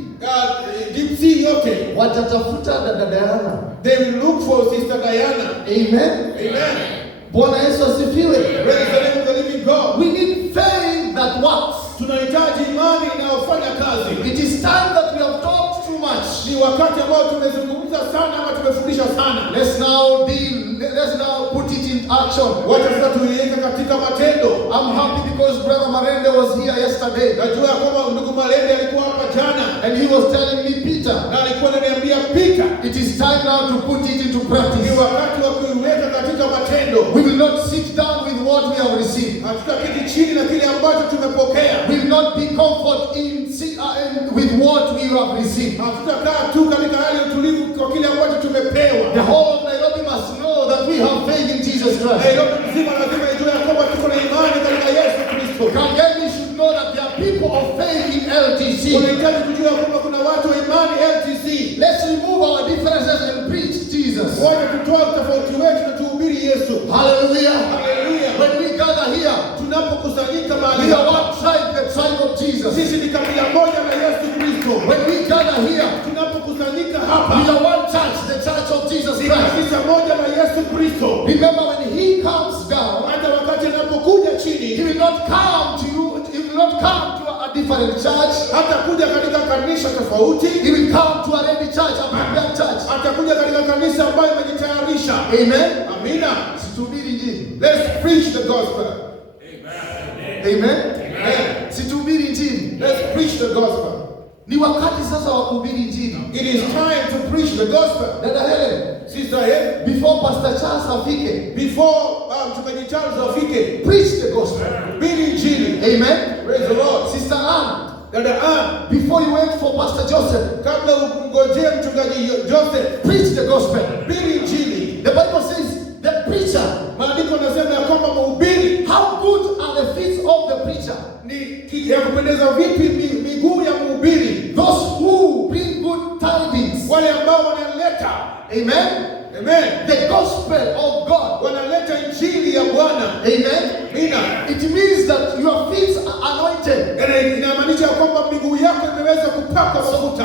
Deep Sea yote, watatafuta dada Diana. They will look for Sister Diana. Amen. Amen. Bwana Yesu asifiwe. Praise the name of the living God. We need faith that works. Tunahitaji imani inayofanya kazi. It is time that we have talked too much. Ni wakati ambao tumezungumza sana ama tumefundisha sana. Let's now put it in action. Wacha sasa tuiweke katika matendo. I'm happy because Brother Marende was here yesterday. Najua kwamba ndugu Marende alikuwa hapa jana. And he was telling me, Peter, na alikuwa ananiambia Peter, it is time now to put it into practice. Ni wakati wa kuiweka katika matendo. We will not sit down with what we have received. Hatutaketi chini na kile ambacho tumepokea. We will not be comfort with what we have received. Hatutakaa tu katika hali ya utulivu kwa kile ambacho tumepewa. The whole of Nairobi must know that we have faith in Jesus Christ. Nairobi mzima lazima ijue kwamba tuko na imani katika Yesu Kristo. Kangemi should know that there are people of faith in LTC. Tunahitaji kujua kwamba kuna watu wa imani LTC. Let's remove our differences and preach Jesus. Wacha tutoe tofauti wetu na tuhubiri Yesu. Hallelujah. Hallelujah. When we gather here, tunapokusanyika mahali we are one tribe, the tribe of Jesus. Sisi ni kabila moja na Yesu Kristo. When we gather here, tunapokusanyika hapa, we are one church, the church of Jesus Christ. Kanisa moja na Yesu Kristo. Remember, when he comes down, hata wakati anapokuja chini, he will not come to you, he will not come to a different church. Hata kuja katika kanisa tofauti. He will come to a ready church, a prepared church. Atakuja katika kanisa ambayo imejitayarisha. Amen. Amina. Situhubiri injili. Let's preach the gospel. Amen. Amen. Situhubiri injili. Let's preach the gospel. Ni wakati sasa wa kuhubiri injili. It is time to preach the gospel. Dada Helen, Sister Helen, before Pastor Charles afike, before Mchungaji Charles afike, preach the gospel. Hubiri injili. Amen. Praise the Lord. Sister Ann, Dada Ann, before you wait for Pastor Joseph, kabla umngojee mchungaji Joseph, preach the gospel. hubiri injili. The Bible says the preacher, Maandiko yanasema ya kwamba mhubiri, how good are the feet of the preacher? ni ya kupendeza vipi miguu ya mhubiri. Those who bring good tidings. Wale ambao wanaleta, Amen. amen, The gospel of God. wanaleta injili ya Bwana. Amen. Mina, It means that your feet are anointed. inamaanisha kwamba miguu yako imeweza kupakwa mafuta.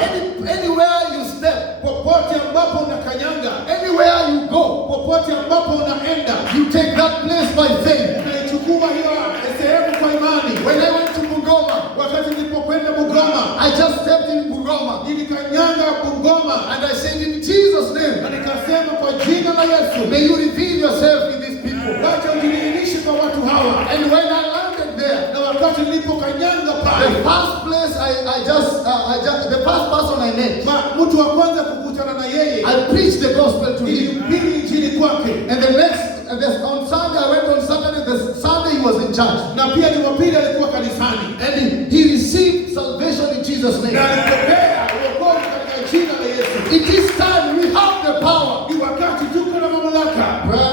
Anywhere you step, Popote ambapo unakanyanga, anywhere you go, popote ambapo unaenda, you take that place by faith. unaichukua hiyo sehemu kwa imani. When I went to Bungoma, Wakati nilipokwenda Bungoma, I just stepped in Bungoma nilikanyanga Bungoma and I said, in Jesus' na name, nikasema kwa jina la Yesu, may you reveal yourself in these people. wacha ujidhihirishe kwa watu hawa. And when I landed there, Na wakati nilipokanyanga the pale, first place the first person I met, mtu wa kwanza kukutana na yeye, I preached the gospel to him. nilihubiri injili kwake. And on Sunday, I went on Saturday, the Sunday he was in church. Na pia Jumapili alikuwa kanisani. And he received salvation in Jesus' name. Na alipokea wokovu katika jina la Yesu. It is time we have the power. Ni wakati tuko na mamlaka.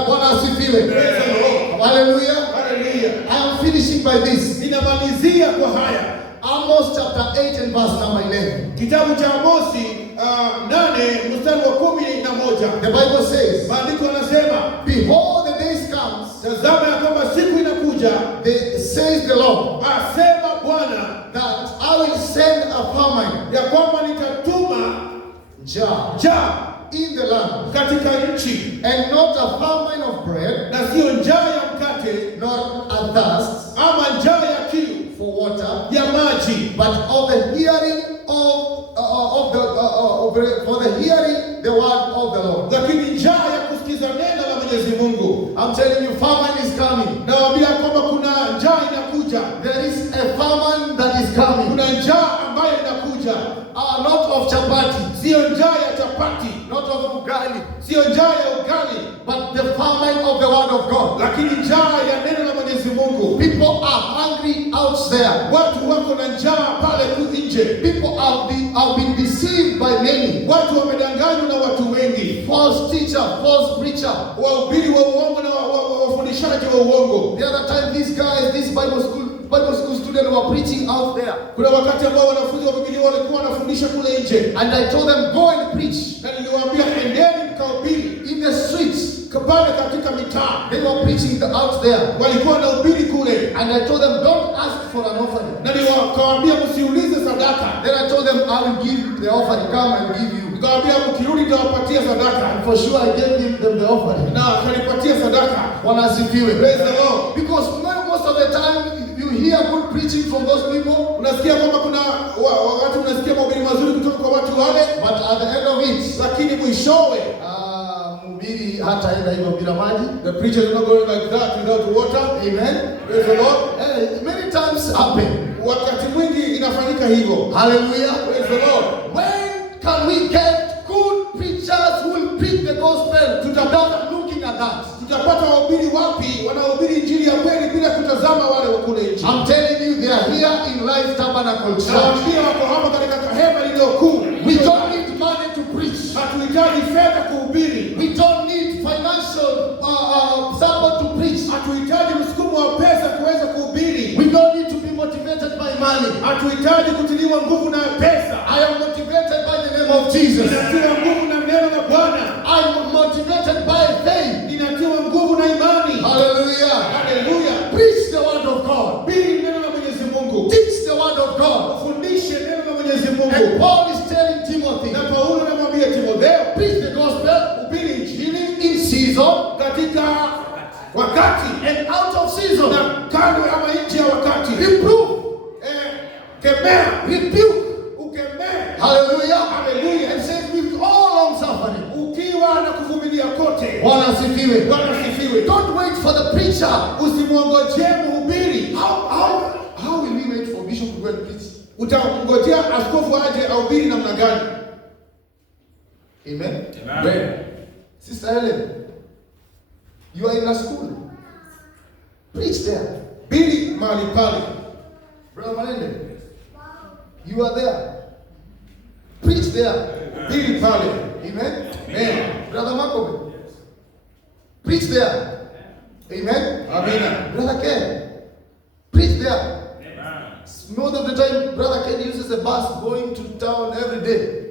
Bwana asifiwe. Praise the Lord. Hallelujah. Hallelujah. I am finishing by this. Ninamalizia kwa haya. Amos chapter 8 and verse number 11. Kitabu cha Amosi 8 mstari wa 11. The Bible says, Maandiko yanasema, behold, the days comes, tazama ya kwamba siku inakuja, says the Lord, asema Bwana, that I will send a famine, ya kwamba nitatuma njaa in the land, katika nchi, and not a famine of bread, na sio njaa ya mkate, nor a thirst ama njaa ya kiu for water, ya maji, but of the hearing for the hearing the word of the Lord. lakini njaa ya kusikiza neno la Mwenyezi Mungu. I'm telling you, famine is coming. Nawaambia kwamba kuna njaa inakuja. There is a famine that is coming. Kuna njaa ambayo inakuja. Not of chapati, Sio njaa ya chapati, not of ugali, sio njaa ya ugali, but the famine of the word of God. lakini njaa ya neno la Mwenyezi Mungu. People are hungry out there. Watu wako na njaa pale tu nje. People have been deceived by many. Watu wamedanganywa na watu wengi. False teacher, false preacher. Wahubiri wa uongo na wafundishaji wa uongo. The other time these Bible school students were preaching out there. Kuna wakati ambao wanafunzi wa Biblia walikuwa wanafundisha kule nje. And I told them, go and preach. Na niliwaambia endeni mkahubiri In the streets. pale katika mitaa. They were preaching out there. Walikuwa wanahubiri kule. And I told them, don't ask for an offering. Na nikawaambia msiulize sadaka. Then I told them, I will give you the offering. Come and give you. Nikawaambia mkirudi nitawapatia sadaka. And for sure I gave them the offering. Na akanipatia sadaka. Bwana asifiwe. Praise the Lord. Because most of the time you hear good preaching from those people. Unasikia kwamba kuna wakati unasikia mahubiri mazuri kutoka kwa watu wale, But at the end of it, lakini mwishowe mhubiri hataenda hivyo bila maji. the preacher is not going like that without water. Amen. Praise the Lord. Many times happen. Wakati mwingi inafanyika hivyo. Hallelujah. Praise the Lord. When can we get good preachers who will preach the gospel? Without looking at that. Tutapata wahubiri wapi wanahubiri injili ya kweli bila kutazama wale wa kule nje? I'm telling you, they are here in Life Tabernacle Church. Nawaambia wako hapa katika hema lililo kuu. We don't need money to preach. Hatuhitaji fedha kuhubiri. We don't need financial support to preach. Hatuhitaji msukumo wa pesa kuweza kuhubiri. We don't need to be motivated by money. Hatuhitaji kutiliwa nguvu na pesa. I am motivated by the name of Jesus. Ninatiwa nguvu na neno la Bwana. I'm motivated by faith. Ninatiwa nguvu na imani. Hallelujah. Hallelujah. Preach the word of God. Hubiri neno la Mwenyezi Mungu. Teach the word of God. Fundishe neno la Mwenyezi And Mungu. Paul is telling Timothy, Na Paulo anamwambia Timotheo, preach the gospel hubiri injili in season katika wakati and out of season. na kando ama nje ya wakati. Reprove, Kemea, rebuke. ukemee. Hallelujah. Hallelujah. And say with all long suffering. Ukiwa na kuvumilia kote. Bwana asifiwe. Bwana asifiwe. Don't wait for the preacher. Usimwongojee mhubiri. How will we wait for bishop to go and preach? Utamngojea askofu aje ahubiri namna gani? Amen. Amen. Sister Helen, you are in a school. Preach there. Bili mahali pale. Brother Malende, You are there. Preach there. Hubiri pale. Amen. Amen. Brother Makobe. Preach there. Amen. Amina. Brother Ken. Preach there. Most of the time, Brother Ken uses a bus going to town every day.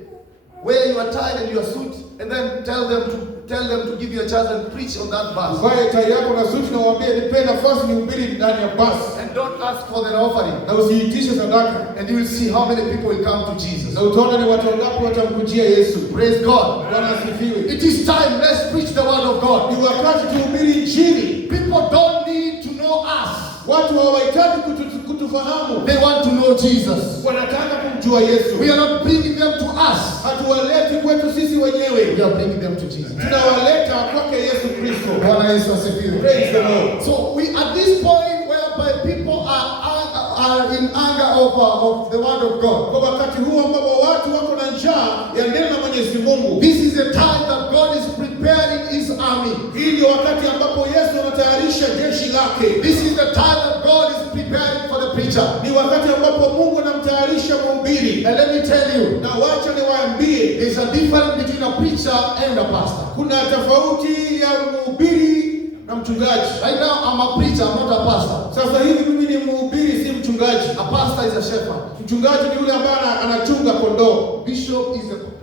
Wear your tie and your suit, and then tell them to give you a chance and preach on that bus. Vae tai yako na suti na waambie nipe nafasi nihubiri ndani ya basi. And don't ask for the offering. Na usiitishe sadaka. And you will see how many people will come to Jesus. Na utaona ni watu wangapi watamkujia Yesu. Praise God. Bwana asifiwe. It is time, let's preach the word of God. Ni wakati tuhubiri injili. People don't need to know us. Watu hawahitaji kutufahamu. They want to know Jesus. Wanataka kumjua Yesu. We are not bringing them to us. Hatuwaleti kwetu sisi wenyewe. We are bringing them to Jesus. Tunawaleta kwake Yesu Kristo. Bwana Yesu asifiwe. Praise the Lord. So we at this point whereby people are in anger of the word of God. Kwa wakati huu ambapo watu wako na njaa ya neno la Mwenyezi Mungu. This is the time that God is preparing his army. Hii ndio wakati ambapo Yesu anatayarisha jeshi lake. This is the time that God is preparing for the preacher. Ni wakati ambapo Mungu anamtayarisha mhubiri. And let me tell you, na wacha niwaambie, there's a difference between a preacher and a pastor. Kuna tofauti ya mhubiri na mchungaji. Right now I'm a preacher, I'm not a pastor. Sasa hivi mimi ni mhubiri, si mchungaji. A pastor is a shepherd. Mchungaji ni yule ambaye anachunga kondoo. Bishop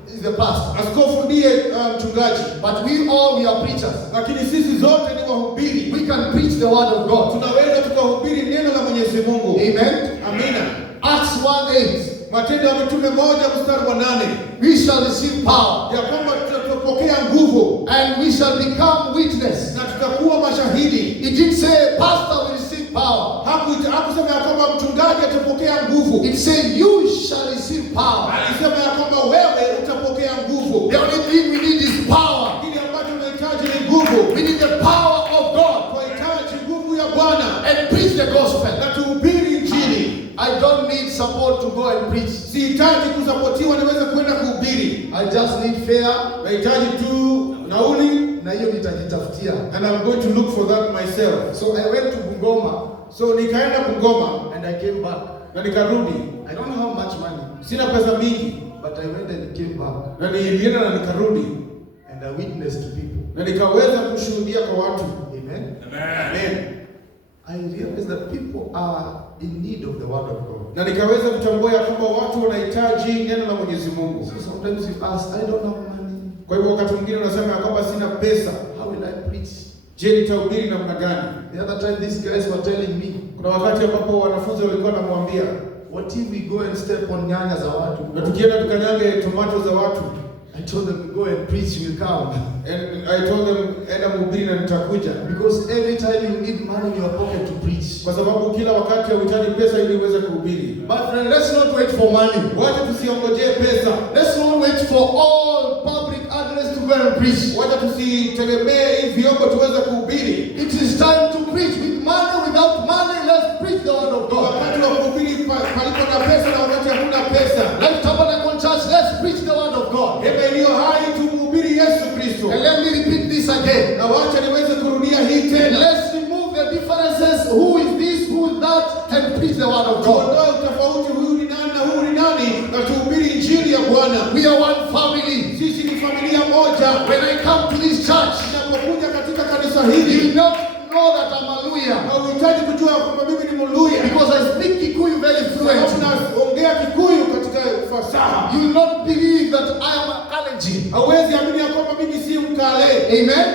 is the pastor. Askofu ndiye mchungaji. But we are preachers. Lakini sisi zote ni wahubiri. We can preach the word of God. Tunaweza tukahubiri neno la Mwenyezi Mungu. Amen. Amina. Acts 1:8. Matendo ya Mitume 1:8. We shall receive power. Ya kwamba tutapokea nguvu. And we shall become witness. Na tutakuwa mashahidi. It did say pastor will receive power. Hakusema ya kwamba mchungaji atapokea nguvu. It said you shall receive power. Alisema ya kwamba wewe utapokea nguvu. The only thing we need is power. Kile ambacho tunahitaji ni nguvu. We need the power of God. Tunahitaji nguvu ya Bwana. And preach the gospel. Na tuhubiri injili. I don't need support to go and preach. Sihitaji kusapotiwa niweze kwenda kuhubiri. I just need fare. Nahitaji tu nauli. Na hiyo nitajitafutia. And I'm going to look for that myself. So I went to Bungoma. So nikaenda Bungoma. And I came back. Na nikarudi. I don't know how much money. Sina pesa mingi. But I went and came back. Na nilienda na nikarudi. And I witnessed to people. Na nikaweza kushuhudia kwa watu. Amen. Amen. I realized that people are in need of the word of God. Na nikaweza kutambua ya kwamba watu wanahitaji neno la Mwenyezi Mungu. So sometimes you ask, I don't have money. Kwa hivyo wakati mwingine unasema ya kwamba sina pesa. How will I preach? Je, nitahubiri namna gani? The other time these guys were telling me. Kuna wakati ambapo wanafunzi walikuwa wanamwambia, what if we go and step on nyanya za watu? Na tukienda tukanyange tomato za watu. I told them, go and preach, you will come. And I told them, enda mhubiri na nitakuja. Because every time you need money in your pocket to preach. Kwa sababu kila wakati unahitaji pesa ili uweze kuhubiri. But friend, let's not wait for money. Wacha tusiongojee pesa. Let's not wait for all public address to go and preach. Wacha tusitegemee hivi vyombo tuweze kuhubiri. It is time to preach with money, without money. Let's preach the word of God. Wakati wa kuhubiri palipo na pesa na wakati hakuna pesa. Like Tabernacle Church, let's preach the word of God. Hema iliyo hai tumhubiri Yesu Kristo. And let me repeat this again. Na wacha niweze kurudia hii tena. Let's remove the differences. Who is this, who is that, and preach the word of God. Tuondoe tofauti, huyu ni nani na huyu ni nani, na tuhubiri injili ya Bwana. We are one family. Sisi ni familia moja. When I come to this church, ninapokuja katika kanisa you hili, will not know that I'm a Luya. hauhitaji kujua kwamba mimi ni Mluya. Because I speak Kikuyu very fluent. Naongea Kikuyu katika fasaha. You will not believe that I am a Kalenjin. Hauwezi amini ya kwamba mimi si Mkale. Amen?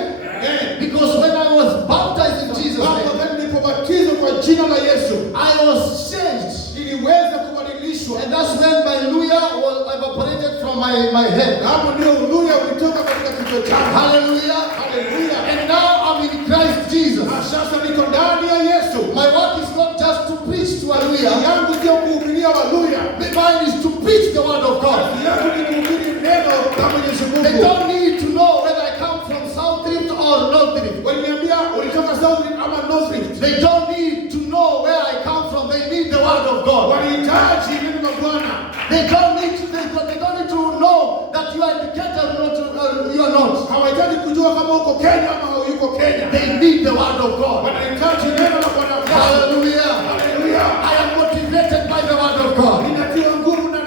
Because when I was baptized in Jesus' name, Wakati nilipobatizwa kwa jina la Yesu, I was changed. niliweza kubadilishwa. And that's when my Luya was evaporated from my head. Na hapo ndio Mluya ulitoka katika kichwa changu. Hallelujah. Hallelujah. And now I'm in Christ Jesus. Na sasa niko ndani ya Yesu. My work is not just to preach to a Luya. Yangu sio kuhubiria Waluya. Mine is to preach the word of God. Yangu ni kuhubiri neno la Mwenyezi Mungu. They don't need to know whether I come from South Rift or North Rift. Waliniambia ulitoka South Rift ama North Rift. They don't need to know where I come from. They need the word of God. Wanahitaji neno la Bwana. They don't need to know that you are educated or not, you are not. Hawahitaji kujua kama uko Kenya ama hauko Kenya. They need the word of God. Wanahitaji neno la Bwana. Hallelujah. Hallelujah. I am motivated by the word of God. Ninatiwa nguvu na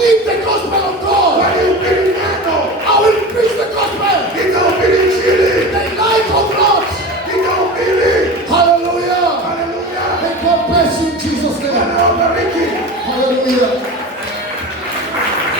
preach the gospel of God. walihubiri neno, I will preach the gospel. nitahubiri Injili, The light of God. nitahubiri. Hallelujah. Haleluya. May God bless you in Jesus' name. Bwana awabariki. Hallelujah.